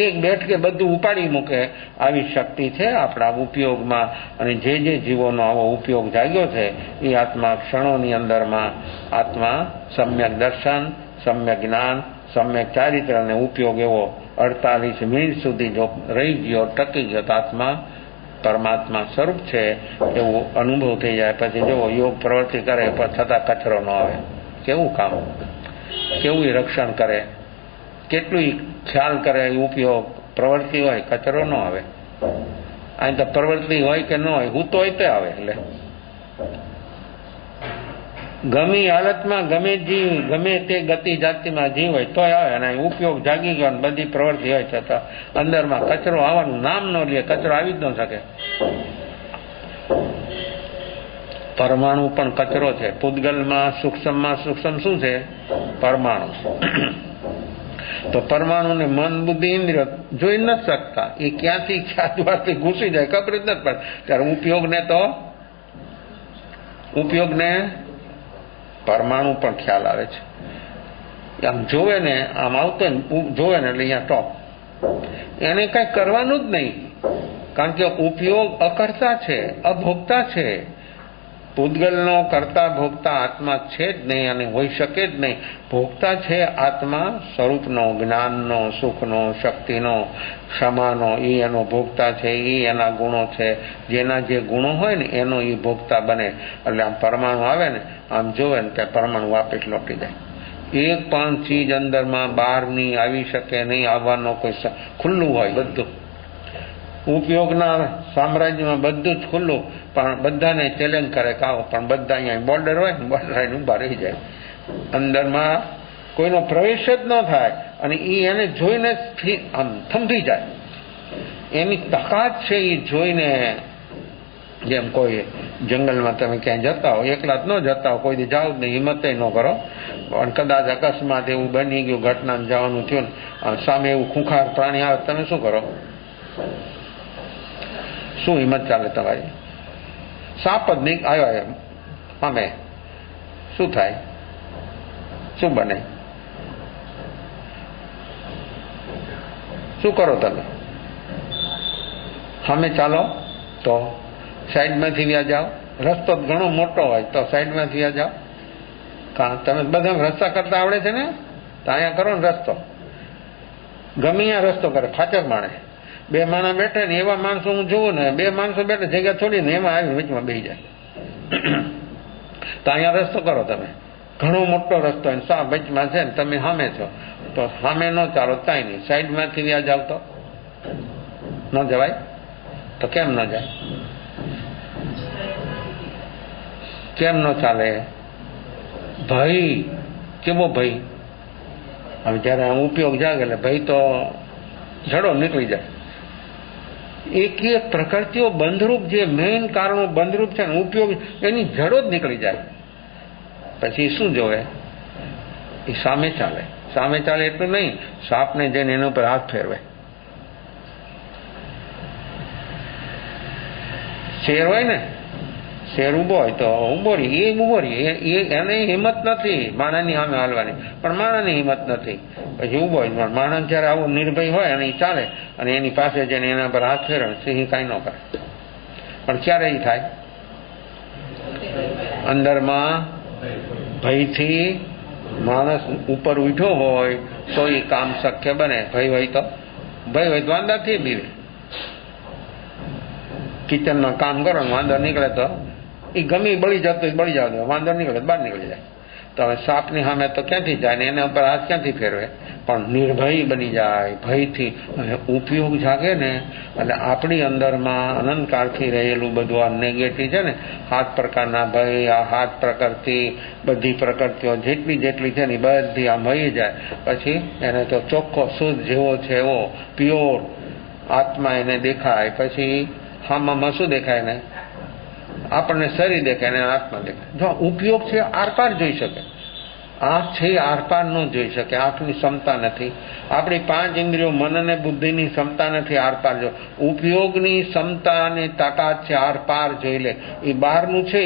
એક બેઠકે બધું ઉપાડી મૂકે. આવી શક્તિ છે આપણા ઉપયોગમાં. અને જે જીવોનો આવો ઉપયોગ જાગ્યો છે એ આત્મા ક્ષણોની અંદરમાં આત્મા સમ્યક દર્શન, સમ્યક જ્ઞાન, સમ્યક ચારિત્ર અને ઉપયોગ એવો 48 મિનિટ સુધી જો રહી ગયો, ટકી ગયો તો આત્મા પરમાત્મા સ્વરૂપ છે એવો અનુભવ થઈ જાય. પછી જો યોગ પ્રવૃત્તિ કરે પણ છતાં કચરો ન આવે. કેવું કામ, કેવું રક્ષણ કરે, કેટલું ખ્યાલ કરે. ઉપયોગ પ્રવૃત્તિ હોય કચરો ન આવે. અહીં તો પ્રવૃત્તિ હોય કે ન હોય, હું તો હોય તે આવે. એટલે ગમી હાલતમાં ગમે તે ગતિ જાતિમાં જીવ હોય તોય આવે. અને ઉપયોગ જાગી ગયો ને બધી પ્રવૃત્તિ હોય છતાં અંદરમાં કચરો આવવાનું નામ ન લે. કચરો આવી જ ન શકે. પરમાણુ પણ કચરો છે. પૂતગલમાં સૂક્ષ્મ શું છે? પરમાણુ. તો પરમાણુને મન બુદ્ધિ ઇન્દ્રિય જોઈ નથી શકતા. એ ક્યાંથી ક્યાંથી ઘૂસી જાય ખબર જ નથી પડતી. ત્યારે ઉપયોગને પરમાણુ પણ ખ્યાલ આવે છે. આમ જોવે ને, આમ આવતો ને જોવે ને એટલે અહીંયા ટોપ. એને કઈ કરવાનું જ નહીં. કારણ કે ઉપયોગ અકર્તા છે, અભોગતા છે. પૂતગલનો કરતા ભોગતા આત્મા છે જ નહીં અને હોઈ શકે જ નહીં. ભોગતા છે આત્મા સ્વરૂપનો, જ્ઞાનનો, સુખનો, શક્તિનો, ક્ષમાનો. એ એનો ભોગતા છે. એ એના ગુણો છે. જેના જે ગુણો હોય ને એનો એ ભોગતા બને. એટલે આમ પરમાણુ આવે ને આમ જોવે ને ત્યાં પરમાણુ વાપસ લોટી જાય. એક પણ ચીજ અંદરમાં બહારની આવી શકે નહીં. આવવાનો કોઈ ખુલ્લું હોય બધું. ઉપયોગના સામ્રાજ્યમાં બધું જ ખુલ્લું, પણ બધાને ચેલેન્જ કરે કાવો. પણ બધા અહીંયા બોર્ડર હોય ને બોર્ડર ઊભા રહી જાય. અંદરમાં કોઈનો પ્રવેશ જ ન થાય. અને એને જોઈને આમ થંભી જાય. એની તાકાત છે એ જોઈને. જેમ કોઈ જંગલમાં તમે ક્યાંય જતા હો, એકલા જ ન જતા હો, કોઈ દી જાઓ જ નહીં, હિંમત ન કરો. પણ કદાચ અકસ્માત એવું બની ગયું, ઘટના જવાનું થયું ને સામે એવું ખૂંખાર પ્રાણી આવે, તમે શું કરો? શું હિંમત ચાલે તમારી? સાપ જ નહીં આવ્યો અમે, શું થાય? શું બને? શું કરો તમે? સામે ચાલો તો સાઈડમાંથી વ્યા જાઓ. રસ્તો ઘણો મોટો હોય તો સાઈડમાંથી વ્યા જાઓ. તમે બધા રસ્તા કરતા આવડે છે ને, તો અહીંયા કરો ને રસ્તો. ગમે ત્યાં રસ્તો કરે, ફાચક માણે. બે માણસ બેઠે ને એવા માણસો હું જોઉં ને, બે માણસો બેઠે જગ્યા છોડીને એમાં આવી વચમાં બેસી જાય. તો અહીંયા રસ્તો કરો તમે. ઘણો મોટો રસ્તો સા વચમાં છે ને તમે સામે છો, તો સામે ન ચાલો કાંઈ નહીં, સાઈડમાંથી વ્યા જાવ તો ન જવાય? તો કેમ ન જાય? કેમ ન ચાલે? ભય. કેવો ભય? હવે જયારે આમ ઉપયોગ જાગે એટલે ભય તો જડો નીકળી જાય. એક પ્રકૃતિઓ બંધરૂપ, જે મેઇન કારણો બંધરૂપ છે ને ઉપયોગ, એની જડો જ નીકળી જાય. પછી શું જોવે? એ સામે ચાલે. સામે ચાલે એટલું નહીં, સાપને જઈને એના ઉપર હાથ ફેરવે. શેર હોય ને, શેર ઊભો હોય તો ઊભો રહી, એ ઊભો રહી, એને હિંમત નથી માણસની સામે હાલવાની, પણ માણસની હિંમત નથી, પછી ઊભો હોય. માણસ જયારે આવો નિર્ભય હોય અને એ ચાલે અને એની પાસે જઈને એના પર હાથ ફેરે, સિંહ કાંઈ ન કરે. પણ ક્યારે એ થાય? અંદરમાં ભયથી માણસ ઉપર ઉઠ્યો હોય તો એ કામ શક્ય બને. ભય હોય તો વાંદાથી બીવે. કિચનમાં કામ કરો ને વાંદર નીકળે તો એ ગમી બળી જતો બળી જાવ, વાંદર નીકળે બહાર નીકળી જાય. તો હવે સાપની સામે તો ક્યાંથી જાય ને એના ઉપર હાથ ક્યાંથી ફેરવે? પણ નિર્ભય બની જાય ભયથી. ઉપયોગ જાગે ને એટલે આપણી અંદરમાં અનંતકાળથી રહેલું બધું આ નેગેટિવ છે ને, 7 પ્રકારના ભય, આ 7 પ્રકૃતિ, બધી પ્રકૃતિઓ જેટલી છે ને બધી આમ વહી જાય. પછી એને તો ચોખ્ખો શુદ્ધ જેવો છે એવો પ્યોર આત્મા એને દેખાય. પછી હામાં શું દેખાય ને? આપણને શરીર દેખાય ને આત્મા દેખાય. જો ઉપયોગ છે આરપાર જોઈ શકે, આંખ છે આરપાર ન જોઈ શકે, આંખની ક્ષમતા નથી. આપણી 5 ઇન્દ્રિયો મન અને બુદ્ધિની ક્ષમતા નથી આરપાર જો. ઉપયોગની ક્ષમતા અને તાકાત છે આરપાર જોઈ લે. એ બહારનું છે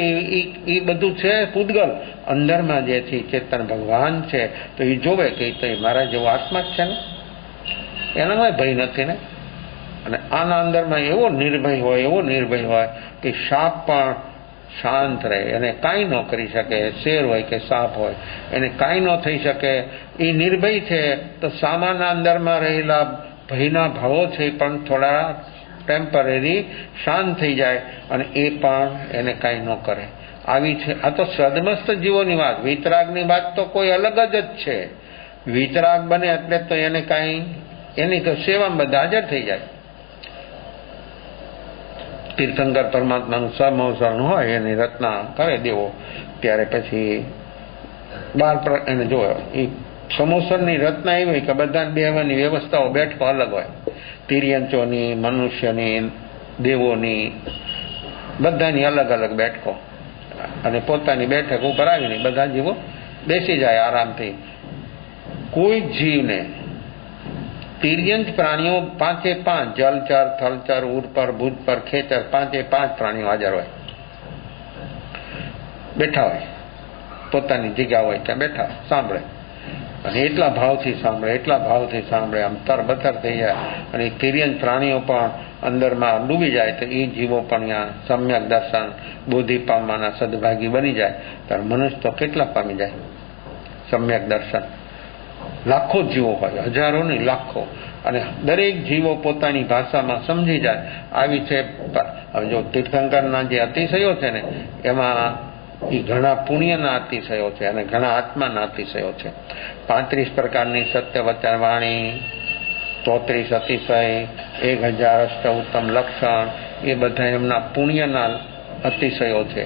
એ બધું છે પૂતગલ, અંદરમાં જે છે ચેતન ભગવાન છે. તો એ જોવે કે મારા જેવો આત્મા જ છે ને, એનામાં ભય નથી ને. અને આના અંદરમાં એવો નિર્ભય હોય કે સાપ પણ શાંત રહે, એને કાંઈ ન કરી શકે. શેર હોય કે સાપ હોય એને કાંઈ ન થઈ શકે. એ નિર્ભય છે તો સામાના અંદરમાં રહેલા ભયના ભાવો છે પણ થોડા ટેમ્પરરી શાંત થઈ જાય અને એ પણ એને કાંઈ ન કરે. આવી છે આ તો સદમસ્ત જીવોની વાત. વિતરાગની વાત તો કોઈ અલગ જ છે. વિતરાગ બને એટલે તો એને કાંઈ, એની તો સેવામાં બધા હાજર થઈ જાય. તીર્થંકર પરમાત્માનું સમોસરણ હોય એની રચના કરે દેવો, ત્યારે પછી 12 એને જોયો. એ સમોસરની રચના એવી હોય કે બધા બેહવાની વ્યવસ્થાઓ બેઠકો અલગ હોય. તિર્યંચોની, મનુષ્યની, દેવોની, બધાની અલગ અલગ બેઠકો. અને પોતાની બેઠક ઉપર આવીને બધા જીવો બેસી જાય આરામથી. કોઈ જીવને તિર્યંચ પ્રાણીઓ 5 જલચર, થલચર, ઉર્પર, ભૂતપર, ખેચર 5 પ્રાણીઓ હાજર હોય, બેઠા હોય, પોતાની જગ્યા હોય ત્યાં બેઠા સાંભળે. અને એટલા ભાવથી સાંભળે આમ તરબતર થઈ જાય. અને તિર્યંચ પ્રાણીઓ પણ અંદરમાં ડૂબી જાય તો એ જીવો પણ ત્યાં સમ્યક દર્શન બોધિ પામવાના સદભાગી બની જાય. ત્યારે મનુષ્ય તો કેટલા પામી જાય સમ્યક દર્શન? લાખો જીવો હોય, હજારો નહીં લાખો. અને દરેક જીવો પોતાની ભાષામાં સમજી જાય. આવી છે. હવે જો તીર્થંકરના જે અતિશયો છે ને એમાં એ ઘણા પુણ્યના અતિશયો છે અને ઘણા આત્માના અતિશયો છે. 35 પ્રકારની સત્ય વચન વાણી, 34 અતિશય, 1000 અષ્ટ ઉત્તમ લક્ષણ, એ બધા એમના પુણ્યના અતિશયો છે,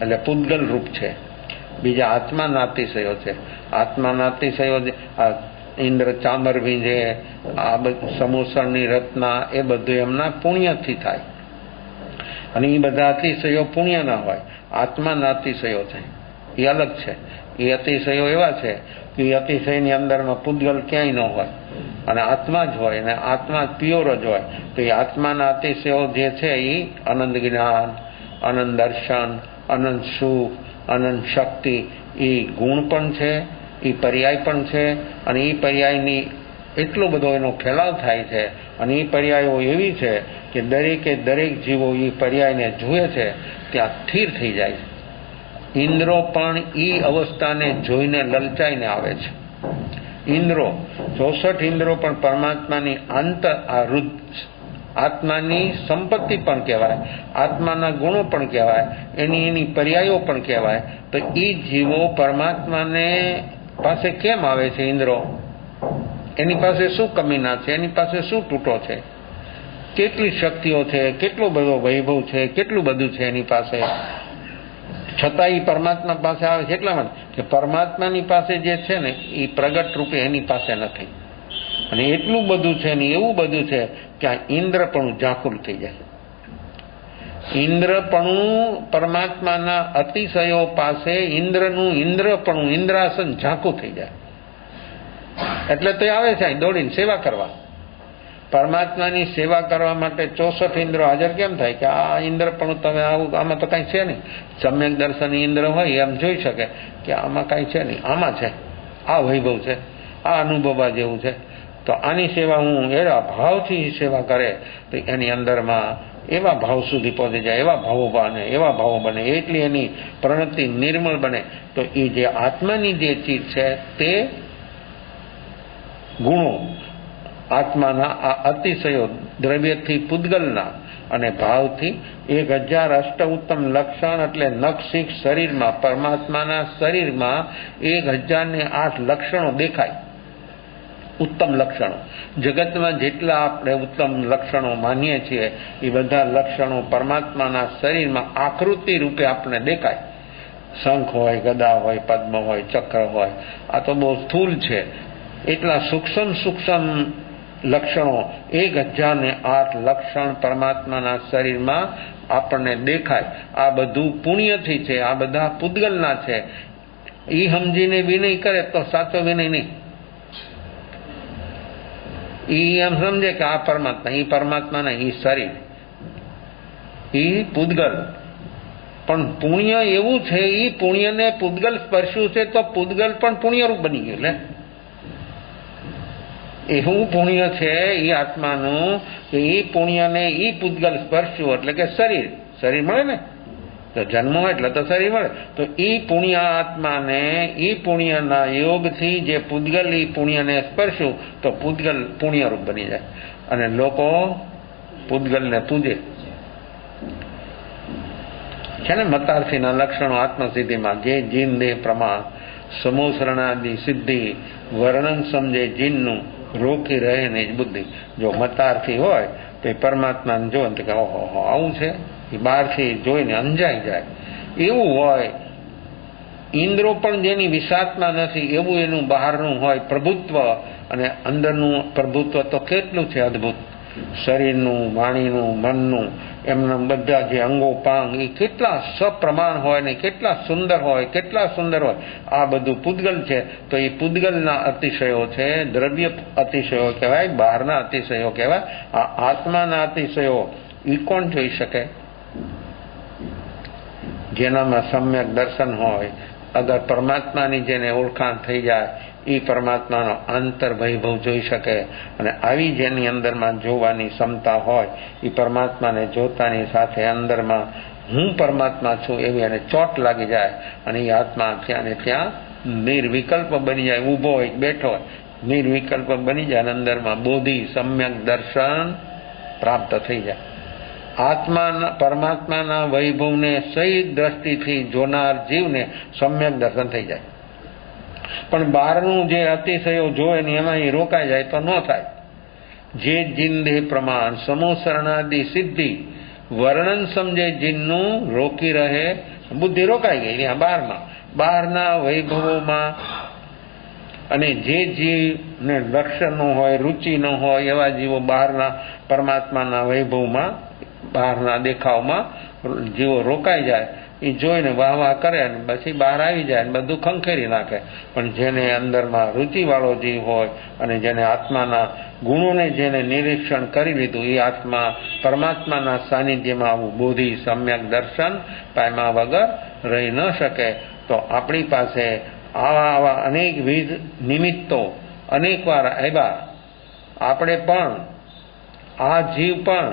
એટલે પૂતગલ રૂપ છે. બીજા આત્માના અતિશયો છે. આત્માના અતિશયો ઇન્દ્ર ચામર ભીંજે, આ બધું સમોસણની રચના, એ બધું એમના પુણ્યથી થાય. અને એ બધા અતિશયો પુણ્યના હોય. આત્માના અતિશયો છે એ અલગ છે. એ અતિશયો એવા છે કે એ અતિશયની અંદરમાં પૂતગલ ક્યાંય ન હોય અને આત્મા જ હોય, અને આત્મા પ્યોર જ હોય. તો એ આત્માના અતિશયો જે છે એ અનંત જ્ઞાન, અનંત દર્શન, અનંત સુખ, અનંત શક્તિ, એ ગુણ પણ છે, એ પર્યાય પણ છે. અને એ પર્યાયની એટલો બધો એનો ફેલાવ થાય છે. અને એ પર્યાયો એવી છે કે દરેક જીવો એ પર્યાયને જુએ છે ત્યાં સ્થિર થઈ જાય છે. ઇન્દ્રો પણ એ અવસ્થાને જોઈને લલચાઈને આવે છે. ઇન્દ્રો 64 ઇન્દ્રો પણ પરમાત્માની આત્માની સંપત્તિ પણ કહેવાય, આત્માના ગુણો પણ કહેવાય, એની પર્યાયો પણ કહેવાય. તો એ જીવો પરમાત્માને પાસે કેમ આવે છે? ઇન્દ્રો એની પાસે શું કમીના છે? એની પાસે શું તૂટો છે? કેટલી શક્તિઓ છે? કેટલો બધો વૈભવ છે? કેટલું બધું છે એની પાસે? છતાં એ પરમાત્મા પાસે આવે છે એટલા માટે કે પરમાત્માની પાસે જે છે ને એ પ્રગટ રૂપે એની પાસે નથી. અને એટલું બધું છે ને એવું બધું છે કે આ ઇન્દ્રપણું ઝાંખું થઈ જાય. ઇન્દ્રપણું પરમાત્માના અતિશયો પાસે ઇન્દ્રપણું ઇન્દ્રાસન ઝાંખું થઈ જાય. એટલે તો આવે છે દોડીને સેવા કરવા. પરમાત્માની સેવા કરવા માટે 64 ઇન્દ્રો હાજર કેમ થાય કે આ ઇન્દ્ર પણ તમે આવું, આમાં તો કાંઈ છે નહીં. સમ્યક દર્શન ઇન્દ્ર હોય એમ જોઈ શકે કે આમાં કાંઈ છે નહીં, આમાં છે, આ વૈભવ છે, આ અનુભવવા જેવું છે. તો આની સેવા હું એવા ભાવથી સેવા કરે તો એની અંદરમાં એવા ભાવ સુધી પહોંચી જાય, એવા ભાવો બને એટલી એની પ્રણતિ નિર્મળ બને. તો એ જે આત્માની જે ચીજ છે તે ગુણો, આત્માના આ અતિશયો, દ્રવ્યથી પૂતગલના અને ભાવથી 1000 અષ્ટ ઉત્તમ લક્ષણ, એટલે નખશીખ શરીરમાં, પરમાત્માના શરીરમાં 1008 લક્ષણો દેખાય. ઉત્તમ લક્ષણો જગતમાં જેટલા આપણે ઉત્તમ લક્ષણો માનીએ છીએ એ બધા લક્ષણો પરમાત્માના શરીરમાં આકૃતિ રૂપે આપણે દેખાય. શંખ હોય, ગદા હોય, પદ્મ હોય, ચક્ર હોય, આ તો બહુ સ્થૂલ છે. એટલા સૂક્ષ્મ લક્ષણો 1008 લક્ષણ પરમાત્માના શરીરમાં આપણને દેખાય. આ બધું પુણ્યથી છે, આ બધા પૂતગલના છે. એ સમજીને વિનય કરે તો સાચો વિનય નહીં. એમ સમજે કે આ પરમાત્મા નહીં, એ શરીર, એ પૂતગલ. પણ પુણ્ય એવું છે, એ પુણ્યને પૂતગલ સ્પર્શ્યું છે તો પૂતગલ પણ પુણ્યરૂપ બની ગયું. લે એવું પુણ્ય છે એ આત્માનું કે એ પુણ્યને એ પૂતગલ સ્પર્શ્યું એટલે કે શરીર મળે ને, તો જન્મ હોય એટલે તો શરીર મળે. તો એ પુણ્ય આત્માને એ પુણ્યના યોગથી જે પૂતગલ એ પુણ્યને સ્પર્શ્યું તો પૂતગલ પુણ્યરૂપ બની જાય અને લોકો પૂતગલને પૂજે છે ને. મતાર્થીના લક્ષણો આત્મસિદ્ધિમાં જે જીન દેહ પ્રમાણ, સમોસરણાદિ સિદ્ધિ, વર્ણન સમજે જીનનું, રોકી રહે ને જ બુદ્ધિ. જો મતાર્થી હોય તો એ પરમાત્માને જોવે કે ઓહો આવું છે, એ બહારથી જોઈને અંજાઈ જાય. એવું હોય ઇન્દ્રો પણ જેની વિષાત્મા નથી એવું એનું બહારનું હોય પ્રભુત્વ, અને અંદરનું પ્રભુત્વ તો કેટલું છે અદભુત. શરીરનું, વાણીનું, મનનું, એમના બધા જે અંગો પાંગ એ કેટલા સપ્રમાણ હોય ને કેટલા સુંદર હોય. આ બધું પૂતગલ છે. તો એ પૂતગલના અતિશયો છે, દ્રવ્ય અતિશયો કહેવાય, બહારના અતિશયો કહેવાય. આ આત્માના અતિશયો એ કોણ જોઈ શકે? જેનામાં સમ્યક દર્શન હોય, અગર પરમાત્માની જેને ઓળખાણ થઈ જાય એ પરમાત્માનો આંતર વૈભવ જોઈ શકે. અને આવી જેની અંદરમાં જોવાની ક્ષમતા હોય એ પરમાત્માને જોતાની સાથે અંદરમાં હું પરમાત્મા છું એવી એને ચોટ લાગી જાય અને એ આત્મા ત્યાં ને ત્યાં નિર્વિકલ્પ બની જાય. ઊભો હોય, બેઠો હોય, નિર્વિકલ્પ બની જાય અને અંદરમાં બોધિ સમ્યક દર્શન પ્રાપ્ત થઈ જાય. આત્માના પરમાત્માના વૈભવને સહી દ્રષ્ટિથી જોનાર જીવને સમ્યક દર્શન થઈ જાય. પણ બહારનું જે અતિશયો જોવે ને એમાં એ રોકાઈ જાય તો ન થાય. જે જીન દેહ પ્રમાણ, સમોસરણાદિ સિદ્ધિ, વર્ણન સમજે જીનનું, રોકી રહે, બુદ્ધિ રોકાઈ ગઈ ત્યાં બહારના વૈભવોમાં. અને જે જીવને લક્ષણ ન હોય, રુચિ ન હોય એવા જીવો બહારના પરમાત્માના વૈભવમાં, બહારના દેખાવમાં જીવો રોકાઈ જાય. એ જોઈને વાહ કરે અને પછી બહાર આવી જાય, બધું ખંખેરી નાખે. પણ જેને અંદરમાં રુચિવાળો જીવ હોય અને જેને આત્માના ગુણોને જેને નિરીક્ષણ કરી લીધું, એ આત્મા પરમાત્માના સાનિધ્યમાં આવું બોધિ સમ્યક દર્શન પામ્યા વગર રહી ન શકે. તો આપણી પાસે આવા અનેકવિધ નિમિત્તો અનેકવાર આવ્યા. આપણે પણ, આ જીવ પણ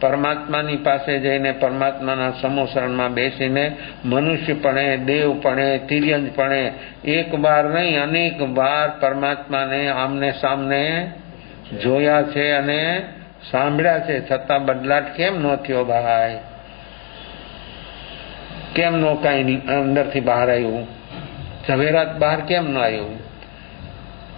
પરમાત્માની પાસે જઈને પરમાત્માના સમોસરણમાં બેસીને મનુષ્યપણે, દેવપણે, તિર્યંજપણે એક વાર નહીં અનેક વાર પરમાત્માને આમને સામને જોયા છે અને સાંભળ્યા છે. છતાં બદલાટ કેમ ન થયો ભાઈ? કેમ નો કાંઈ અંદરથી બહાર આવ્યું? ઝવેરાત બહાર કેમ ન આવ્યું?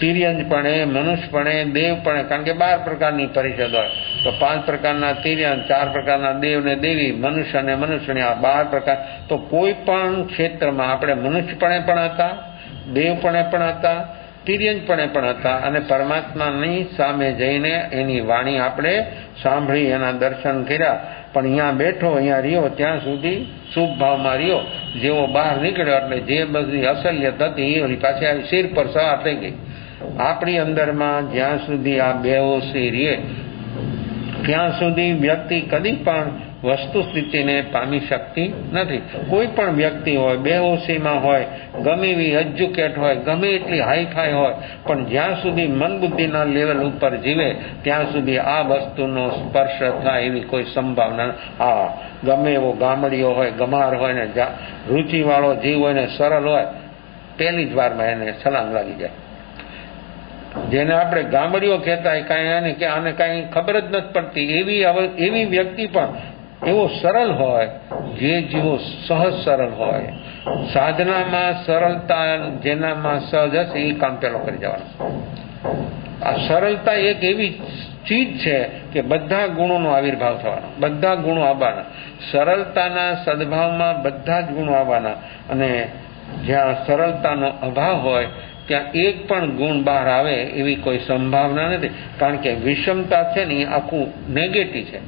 તિર્યંજપણે, મનુષ્યપણે, દેવપણે, કારણ કે 12 પ્રકારની પરિષદ હોય તો 5 પ્રકારના તિર્યંજ, 4 પ્રકારના દેવ ને દેવી, મનુષ્ય ને મનુષ્યની, આ 12 પ્રકાર. તો કોઈ પણ ક્ષેત્રમાં આપણે મનુષ્યપણે પણ હતા, દેવપણે પણ હતા, તિર્યંજપણે પણ હતા. અને પરમાત્માની સામે જઈને એની વાણી આપણે સાંભળી, એના દર્શન કર્યા. પણ અહીંયા બેઠો, અહીંયા રહ્યો, ત્યાં સુધી શુભ ભાવમાં રહ્યો. જેવો બહાર નીકળ્યો એટલે જે બધી અસલિયત હતી એ પાછી આવી શિર પર સવાર થઈ ગઈ. આપણી અંદરમાં જ્યાં સુધી આ બેહોશી રહે ત્યાં સુધી વ્યક્તિ કદી પણ વસ્તુ સ્થિતિને પામી શકતી નથી. કોઈ પણ વ્યક્તિ હોય, બેહોશીમાં હોય, ગમે એવી એજ્યુકેટ હોય, ગમે એટલી હાઈફાઈ હોય, પણ જ્યાં સુધી મન બુદ્ધિના લેવલ ઉપર જીવે ત્યાં સુધી આ વસ્તુનો સ્પર્શ થાય એવી કોઈ સંભાવના. હા, ગમે એવો ગામડીઓ હોય, ગમાર હોય ને રૂચિવાળો જીવ હોય ને સરળ હોય, પહેલી જ વારમાં એને છલાંગ લાગી જાય. જેને આપણે ગામડીઓ કહેતા કાંઈ કે આને કાંઈ ખબર જ નથી પડતી એવી વ્યક્તિ પણ એવો સરળ હોય, જે જીવો સહજ સરળ હોય, સાધનામાં સરળતા જેનામાં સહજ હશે એ કામ પેલો કરી જવાનું. આ સરળતા એક એવી ચીજ છે કે બધા ગુણોનો આવિર્ભાવ થવાનો, બધા ગુણો આવવાના. સરળતાના સદભાવમાં બધા જ ગુણો આવવાના, અને જ્યાં સરળતાનો અભાવ હોય ત્યાં એક પણ ગુણ બહાર આવે એવી કોઈ સંભાવના નથી. કારણ કે વિષમતા છે ને એ આખું નેગેટિવ છે,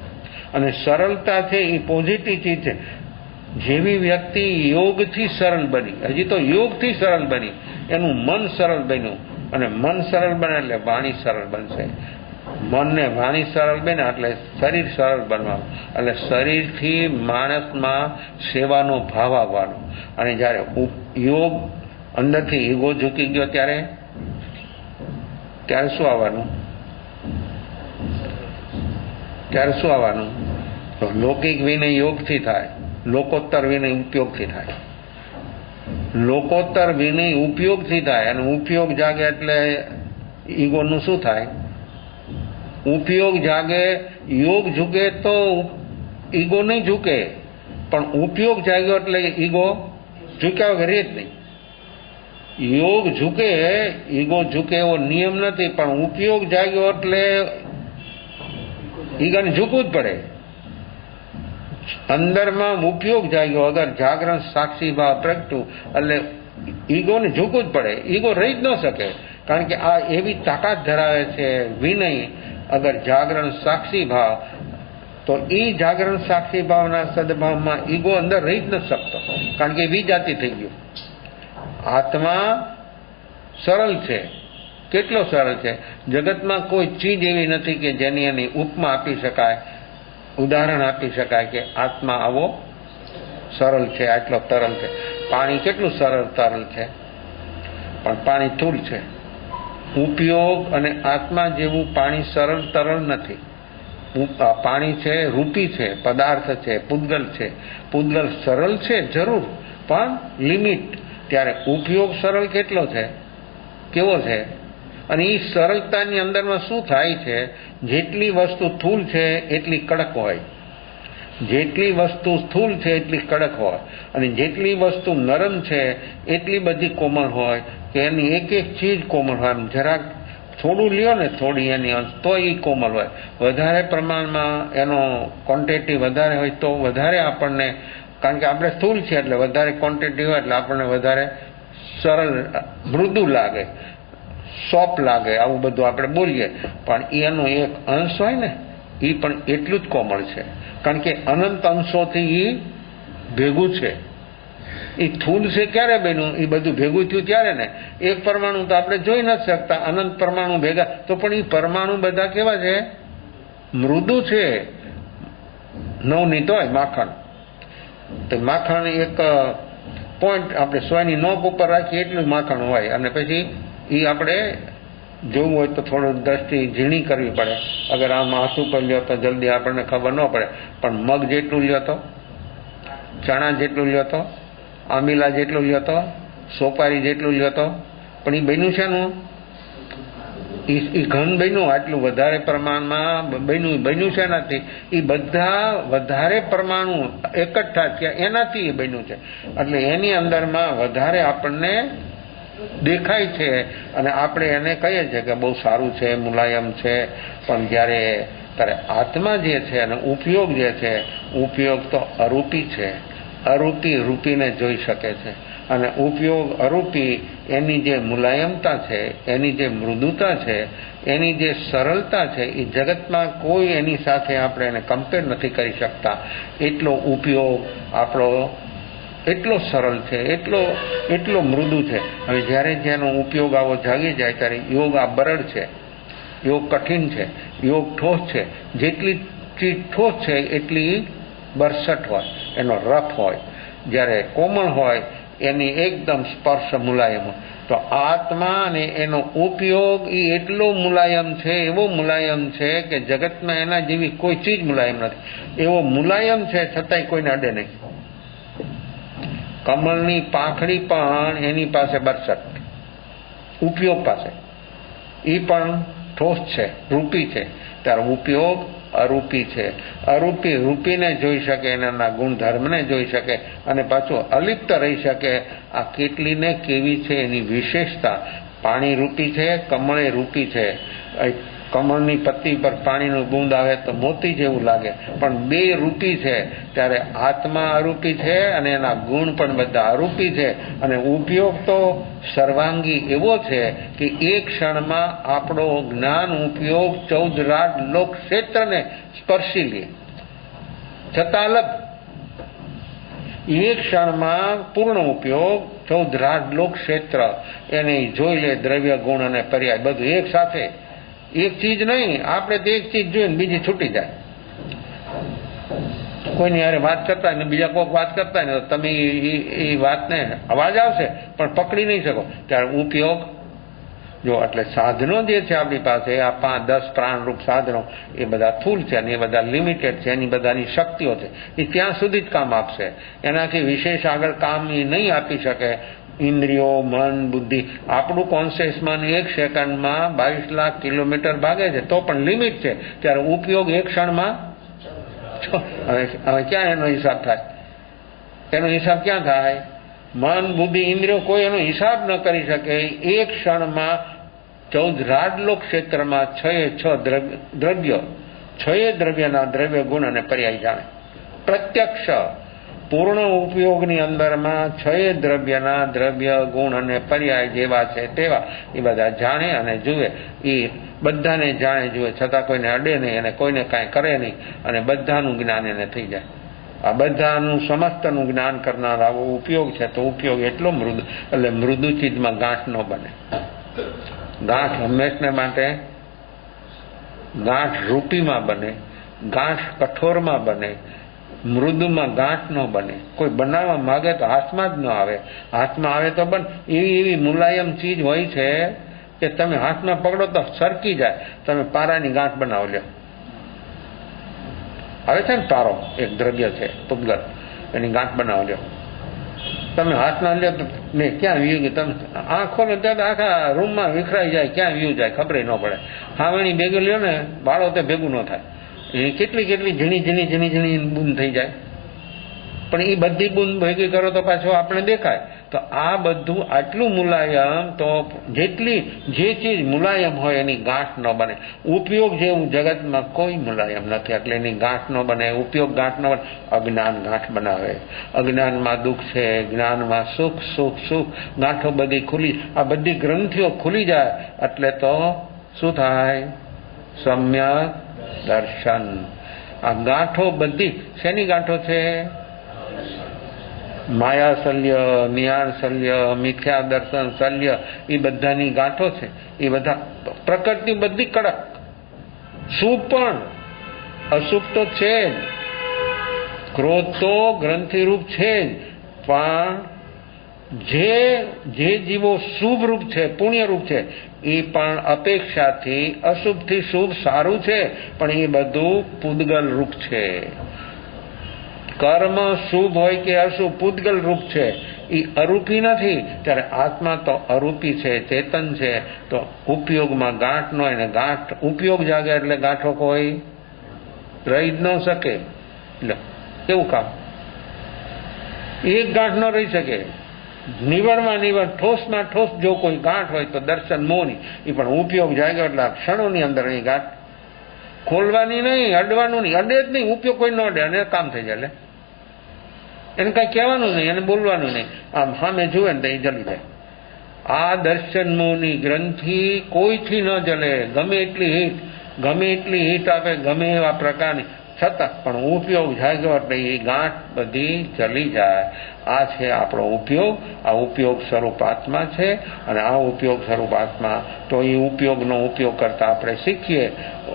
અને સરળતા છે એ પોઝિટિવ ચીજ છે. જેવી વ્યક્તિ યોગથી સરળ બની, હજી તો યોગથી સરળ બની, એનું મન સરળ બન્યું, અને મન સરળ બને એટલે વાણી સરળ બનશે. મનને વાણી સરળ બને એટલે શરીર સરળ બનવાનું, એટલે શરીરથી માણસમાં સેવાનો ભાવ આવવાનો. અને જ્યારે યોગ અંદરથી ઈગો ઝૂકી ગયો ત્યારે શું આવવાનું? ત્યારે શું આવવાનું? તો લૌકિક વિનય યોગથી થાય, લોકોત્તર વિનય ઉપયોગથી થાય. લોકોત્તર વિનય ઉપયોગથી થાય, અને ઉપયોગ જાગે એટલે ઈગોનું શું થાય? ઉપયોગ જાગે. યોગ ઝૂકે તો ઈગો નહીં ઝૂકે, પણ ઉપયોગ જાગ્યો એટલે ઈગો ઝૂક્યા વગર રહે જ નહીં. યોગ ઝૂકે, ઈગો ઝૂકે એવો નિયમ નથી, પણ ઉપયોગ જાગ્યો એટલે ઈગોને ઝૂકવું જ પડે. અંદરમાં ઉપયોગ જાગ્યો, અગર જાગરણ સાક્ષી ભાવ પ્રગટ્યું એટલે ઈગોને ઝૂકવું જ પડે. ઈગો રહી જ ન શકે, કારણ કે આ એવી તાકાત ધરાવે છે વિનય. અગર જાગરણ સાક્ષી ભાવ, તો એ જાગરણ સાક્ષી ભાવના સદભાવમાં ઈગો અંદર રહી જ નથી શકતો, કારણ કે વિજાતિ થઈ ગયું. આત્મા સરળ છે. કેટલો સરળ છે! જગતમાં કોઈ ચીજ એવી નથી કે જેની એની ઉપમા આપી શકાય, ઉદાહરણ આપી શકાય કે આત્મા આવો સરળ છે, આટલો તરલ છે. પાણી કેટલું સરળ તરલ છે, પણ પાણી સ્થૂળ છે. ઉપયોગ અને આત્મા જેવું પાણી સરળ તરલ નથી. પાણી છે, રૂપી છે, પદાર્થ છે, પૂતગલ છે. પૂતગલ સરળ છે જરૂર, પણ લિમિટ. ત્યારે ઉપયોગ સરળ કેટલો છે, કેવો છે? અને એ સરળતાની અંદરમાં શું થાય છે? જેટલી વસ્તુ સ્થૂળ છે એટલી કડક હોય, જેટલી વસ્તુ સ્થૂળ છે એટલી કડક હોય, અને જેટલી વસ્તુ નરમ છે એટલી બધી કોમળ હોય કે એની એક એક ચીજ કોમળ હોય. આમ જરાક થોડું લ્યો ને, થોડી એની તો એ કોમળ હોય. વધારે પ્રમાણમાં એનો ક્વોન્ટિટી વધારે હોય તો વધારે આપણને, કારણ કે આપણે સ્થૂળ છે એટલે વધારે ક્વોન્ટિટી હોય એટલે આપણને વધારે સરળ, મૃદુ લાગે, સોફ્ટ લાગે, આવું બધું આપણે બોલીએ. પણ એનો એક અંશ હોય ને, એ પણ એટલું જ કોમળ છે, કારણ કે અનંત અંશોથી એ ભેગું છે. એ સ્થૂળ છે ક્યારે બન્યું? એ બધું ભેગું થયું ત્યારે ને. એક પરમાણુ તો આપણે જોઈ નથી શકતા, અનંત પરમાણુ ભેગા. તો પણ એ પરમાણુ બધા કેવા છે? મૃદુ છે. નવનીત હોય માખણ, તો માખણ એક પોઈન્ટ આપણે 100ની નોક ઉપર રાખીએ એટલું માખણ હોય, અને પછી એ આપણે જોવું હોય તો થોડું દ્રષ્ટિ ઝીણી કરવી પડે. અગર આમ આંસુ પર લ્યો તો જલ્દી આપણને ખબર ન પડે, પણ મગ જેટલું લ્યો તો, ચણા જેટલું લ્યો તો, આંબીલા જેટલું લ્યો તો, સોપારી જેટલું લ્યો તો, પણ એ બન્યું છે નું, એ ઘન બન્યું, આટલું વધારે પ્રમાણમાં બન્યું છે એનાથી. એ બધા વધારે પરમાણુ એકઠા થયા એનાથી એ બન્યું છે, એટલે એની અંદરમાં વધારે આપણને દેખાય છે, અને આપણે એને કહીએ છીએ કે બહુ સારું છે, મુલાયમ છે. પણ જ્યારે આત્મા જે છે અને ઉપયોગ જે છે, ઉપયોગ તો અરૂપી છે. અરૂપી રૂપીને જોઈ શકે છે, અને ઉપયોગ અરૂપી એની જે મુલાયમતા છે, એની જે મૃદુતા છે, એની જે સરળતા છે, એ જગતમાં કોઈ એની સાથે આપણે એને કમ્પેર નથી કરી શકતા. એટલો ઉપયોગ આપણો એટલો સરળ છે, એટલો મૃદુ છે. હવે જ્યારે જેનો ઉપયોગ આવો જાગી જાય ત્યારે યોગ આ બરડ છે, યોગ કઠિન છે, યોગ ઠોસ છે. જેટલી ચીજ ઠોસ છે એટલી બરસટ હોય, એનો રફ હોય. જ્યારે કોમળ હોય એની એકદમ સ્પર્શ મુલાયમ હોય. તો આત્મા અને એનો ઉપયોગ એ એટલો મુલાયમ છે, એવો મુલાયમ છે કે જગતમાં એના જેવી કોઈ ચીજ મુલાયમ નથી. એવો મુલાયમ છે છતાંય કોઈને અડે નહીં. કમળની પાંખડી પણ એની પાસે બરસટ, ઉપયોગ પાસે, એ પણ ઠોસ છે, રૂપી છે. ત્યારે ઉપયોગ અરૂપી છે. અરૂપી રૂપીને જોઈ શકે, એના ગુણધર્મને જોઈ શકે અને પાછું અલિપ્ત રહી શકે. આ કેટલી ને કેવી છે એની વિશેષતા. પાણી રૂપી છે, કમળ એ રૂપી છે. કમળની પત્તી પર પાણીનું બૂંદ આવે તો મોતી જેવું લાગે, પણ બે રૂપી છે. ત્યારે આત્મા અરૂપી છે અને એના ગુણ પણ બધા અરૂપી છે. અને ઉપયોગ તો સર્વાંગી એવો છે કે એક ક્ષણમાં આપણો જ્ઞાન ઉપયોગ 14 રાજ લોક ક્ષેત્રને સ્પર્શી લે, છતાં અલગ. એક ક્ષણમાં પૂર્ણ ઉપયોગ 14 રાજ લોક ક્ષેત્ર એને જોઈ લે, દ્રવ્ય ગુણ અને પર્યાય બધું એક સાથે. એક ચીજ નહીં, આપણે તો એક ચીજ જોઈને બીજી છૂટી જાય. કોઈની યારે વાત કરતા ને બીજા કોઈક વાત કરતા ને તમે એ વાતને અવાજ આવશે પણ પકડી નહીં શકો. ત્યારે ઉપયોગ જો, એટલે સાધનો જે છે આપણી પાસે, આ 5-10 પ્રાણરૂપ સાધનો, એ બધા સ્થૂલ છે અને એ બધા લિમિટેડ છે. એની બધાની શક્તિઓ છે, એ ત્યાં સુધી જ કામ આપશે. એનાથી વિશેષ આગળ કામ એ નહીં આપી શકે. ઇન્દ્રિયો, મન, બુદ્ધિ, આપણું કોન્શિયસ મન 1 સેકન્ડમાં 22 લાખ કિલોમીટર ભાગે છે, તો પણ લિમિટ છે. ત્યારે ઉપયોગ 1 ક્ષણમાં, હવે ક્યાં એનો હિસાબ થાય? એનો હિસાબ ક્યાં થાય? મન, બુદ્ધિ, ઇન્દ્રિયો કોઈ એનો હિસાબ ન કરી શકે. 1 ક્ષણમાં 14 રાજલોક ક્ષેત્રમાં 6 દ્રવ્ય, 6 દ્રવ્યના દ્રવ્ય ગુણ અને પર્યાય જાણે. પ્રત્યક્ષ પૂર્ણ ઉપયોગની અંદરમાં 6 દ્રવ્યના દ્રવ્ય ગુણ અને પર્યાય જેવા છે તેવા એ બધા જાણે અને જુએ. એ બધાને જાણે જુએ, છતાં કોઈને અડે નહીં અને કોઈને કાંઈ કરે નહીં, અને બધાનું જ્ઞાન એને થઈ જાય. આ બધાનું સમસ્તનું જ્ઞાન કરનાર આવો ઉપયોગ છે. તો ઉપયોગ એટલો મૃદુ, એટલે મૃદુ ચીજમાં ગાંઠ ન બને. ગાંઠ હંમેશને માટે ગાંઠ રૂપીમાં બને, ગાંઠ કઠોરમાં બને, મૃદુમાં ગાંઠ ન બને. કોઈ બનાવવા માગે તો હાથમાં જ ન આવે, હાથમાં આવે તો બન. એવી મુલાયમ ચીજ હોય છે કે તમે હાથમાં પકડો તો સરકી જાય. તમે પારાની ગાંઠ બનાવો લ્યો, આવે છે ને પારો, એક દ્રવ્ય છે પૂતગલ, એની ગાંઠ બનાવો લ્યો. તમે હાથમાં લ્યો તો મેં ક્યાં વ્યૂ ગયું, તમે આંખ ખોલો ત્યાં આખા રૂમમાં વિખરાઈ જાય, ક્યાં વ્યૂ જાય ખબર ન પડે. હાવણી ભેગું લ્યો ને બાળો તે ભેગું ન થાય. એ કેટલી ઝીણી બૂંદ થઈ જાય, પણ એ બધી બૂંદ ભેગી કરો તો પાછો આપણે દેખાય. તો આ બધું આટલું મુલાયમ, તો જેટલી જે ચીજ મુલાયમ હોય એની ગાંઠ ન બને. ઉપયોગ જેવું જગતમાં કોઈ મુલાયમ નથી, એટલે એની ગાંઠ ન બને. ઉપયોગ ગાંઠ ન બને. અજ્ઞાન ગાંઠ બનાવે. અજ્ઞાનમાં દુઃખ છે, જ્ઞાનમાં સુખ, સુખ સુખ, ગાંઠો બધી ખુલી, આ બધી ગ્રંથિઓ ખુલી જાય એટલે તો શું થાય? સમ્યક દર્શન. આ ગાંઠો બધી શેની ગાંઠો છે? માયા શલ્ય, નિયાણ શલ્ય, મિથ્યા દર્શન શલ્ય, એ બધાની ગાંઠો છે. એ બધા પ્રકૃતિ બધી કડક. શુભ પણ, અશુભ તો છે જ. ક્રોધ તો ગ્રંથિરૂપ છે જ, પણ જે જીવો શુભ રૂપ છે, પુણ્ય રૂપ છે, એ પણ અપેક્ષાથી અશુભથી શુભ સારું છે, પણ એ બધું પૂદગલ રૂપ છે. કર્મ શુભ હોય કે અશુભ, પૂદગલ રૂપ છે, એ અરૂપી નથી. ત્યારે આત્મા તો અરૂપી છે, ચેતન છે. તો ઉપયોગમાં ગાંઠ ન હોય ને, ગાંઠ ઉપયોગ જાગે એટલે ગાંઠો કોઈ રહી જ ન શકે. એટલે કેવું કામ? એક ગાંઠ ન રહી શકે. નિવડમાં નિવડ, ઠોસમાં ઠોસ જો કોઈ ગાંઠ હોય તો દર્શન મોહની, એ પણ ઉપયોગ જાગ્યો એટલે ક્ષણોની અંદર એ ગાંઠ ખોલવાની નહીં, અડવાનું નહીં. અડે જ નહીં, ઉપયોગ કોઈ ન અડે અને કામ થઈ જાય. એને કઈ કહેવાનું નહીં, એને બોલવાનું નહીં. આમ સામે જુએ ને તો એ જલી જાય. આ દર્શન મોહની ગ્રંથિ કોઈથી ન જલે. ગમે એટલી હીટ આપે, ગમે એવા પ્રકારની, છતાં પણ ઉપયોગ જાગ્યો એટલે એ ગાંઠ બધી ચલી જાય. આ છે આપણો ઉપયોગ. આ ઉપયોગ સ્વરૂપ આત્મા છે અને આ ઉપયોગ સ્વરૂપ આત્મા તો એ ઉપયોગનો ઉપયોગ કરતા આપણે શીખીએ.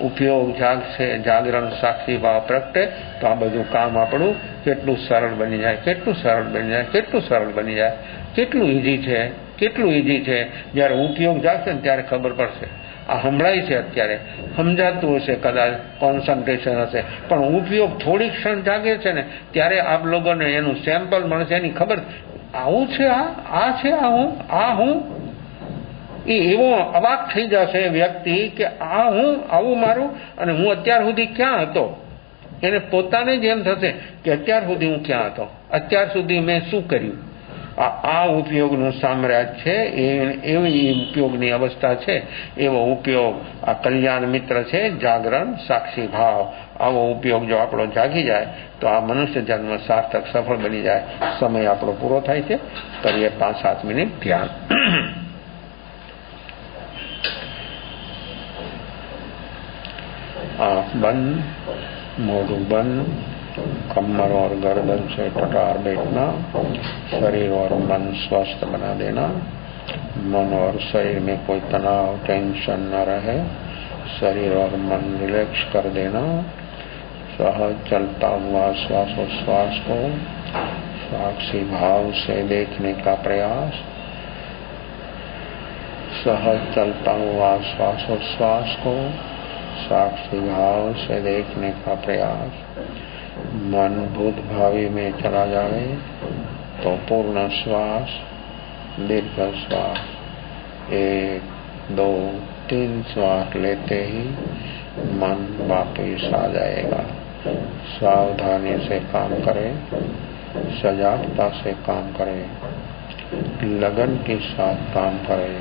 ઉપયોગ જાગશે, જાગરણ સાક્ષી ભાવ પ્રગટે તો આ બધું કામ આપણું કેટલું સરળ બની જાય, કેટલું સરળ બની જાય, કેટલું સરળ બની જાય, કેટલું ઈઝી છે, કેટલું ઈઝી છે. જ્યારે ઉપયોગ જાગશે ને ત્યારે ખબર પડશે. આ સંભળાય છે અત્યારે, સમજાતું હશે, કદાચ કોન્સન્ટ્રેશન હશે, પણ ઉપયોગ થોડી ક્ષણ જાગે છે ને ત્યારે આપ લોકોને એનું સેમ્પલ મળશે, એની ખબર આવું છે, આ છે, આ હું એ એવો અવાક થઈ જશે વ્યક્તિ કે આ હું, આવું મારું, અને હું અત્યાર સુધી ક્યાં હતો. એને પોતાને જ એમ થશે કે અત્યાર સુધી હું ક્યાં હતો, અત્યાર સુધી મેં શું કર્યું. આ ઉપયોગનું સામ્રાજ્ય છે, એવી ઉપયોગની અવસ્થા છે. એવો ઉપયોગ આ કલ્યાણ મિત્ર છે, જાગરણ સાક્ષી ભાવ. આવો ઉપયોગ જો આપણો જાગી જાય તો આ મનુષ્ય જન્મ સાર્થક સફળ બની જાય. સમય આપણો પૂરો થાય છે. કરીએ 5-7 મિનિટ ધ્યાન. आँख बंद, मोढ़ बंद, कमर और गर्दन से कटार बैठना, शरीर और मन स्वस्थ बना देना. मन और शरीर में कोई तनाव टेंशन न रहे, शरीर और मन रिलैक्स कर देना. सहज चलता हुआ श्वासोच्छ्वास को साक्षी भाव से देखने का प्रयास. सहज चलता हुआ श्वासोच्छ्वास को साक्षी भाव से देखने का प्रयास. मन भूत भावी में चला जाए तो पूर्ण श्वास, दीर्घ श्वास, 1, 2, 3 श्वास लेते ही मन वापिस आ जाएगा. सावधानी से काम करें, सजागता से काम करें, लगन के साथ काम करें.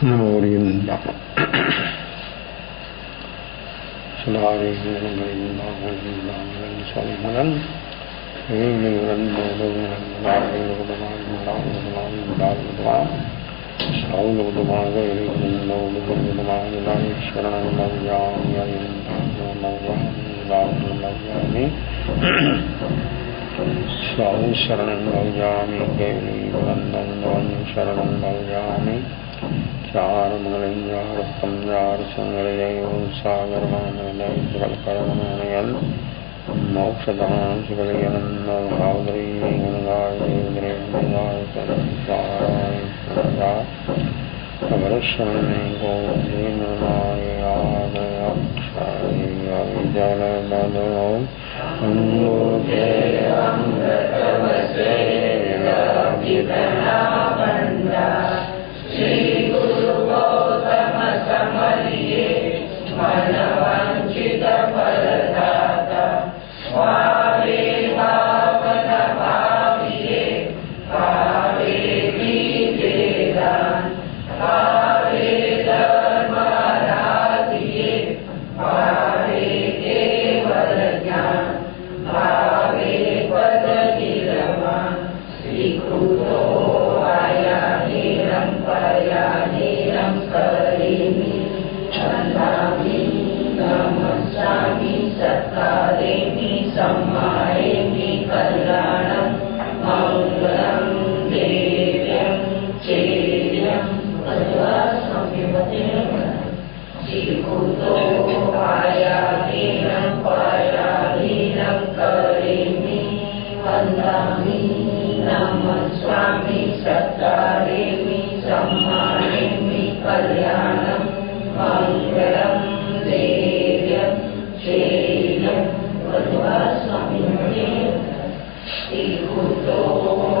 Morinda. Salari Salimaran. Swahu Sharanam Bhajami Gauri Valandam Sharanam Bhajami Char Mangalinjar Panjar Sangarayo Sagar Manalai Valkaranayal Mokshadhan Shivalayananda Bhavadri Gungai Devdre Gungai Sarai Sarai Avarashanani Govindinamaya Adaya Akshari Avijala Madhao Amurke Amrtamase Vilavitana Banda Shri Guru Gautama Samariye Manavanchita Paradata Swave Bhavana Bhaviye Bhave Videdan Bhave Dharma Radhiye Bhave Kevalajnan Bhave Padagiraman Srikuto Ayaniram Payaniram Karimi Chandami Namasami Satkaremi Sammayemi Kalyanam Mangalam Devyam Cheryam Advasamyavatena Srikuto Ayaniram Payaniram Karimi Vandami Namaswami Satkaremi Sammayemi Kalyanam Mangalam Devyam Cheryam Advasamyavatena Srikuto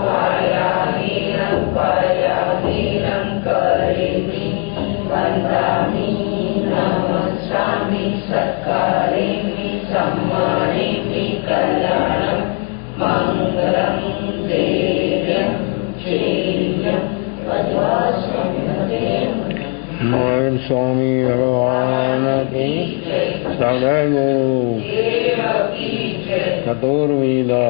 Ayaniram Payaniram Karimi Vandami Namaswami Satkaremi Sammayemi Kalyanam Mangalam Devyam Cheryam Advasamyavatena Mohan Swami Bhagavan ki Sadaivu Chaturveda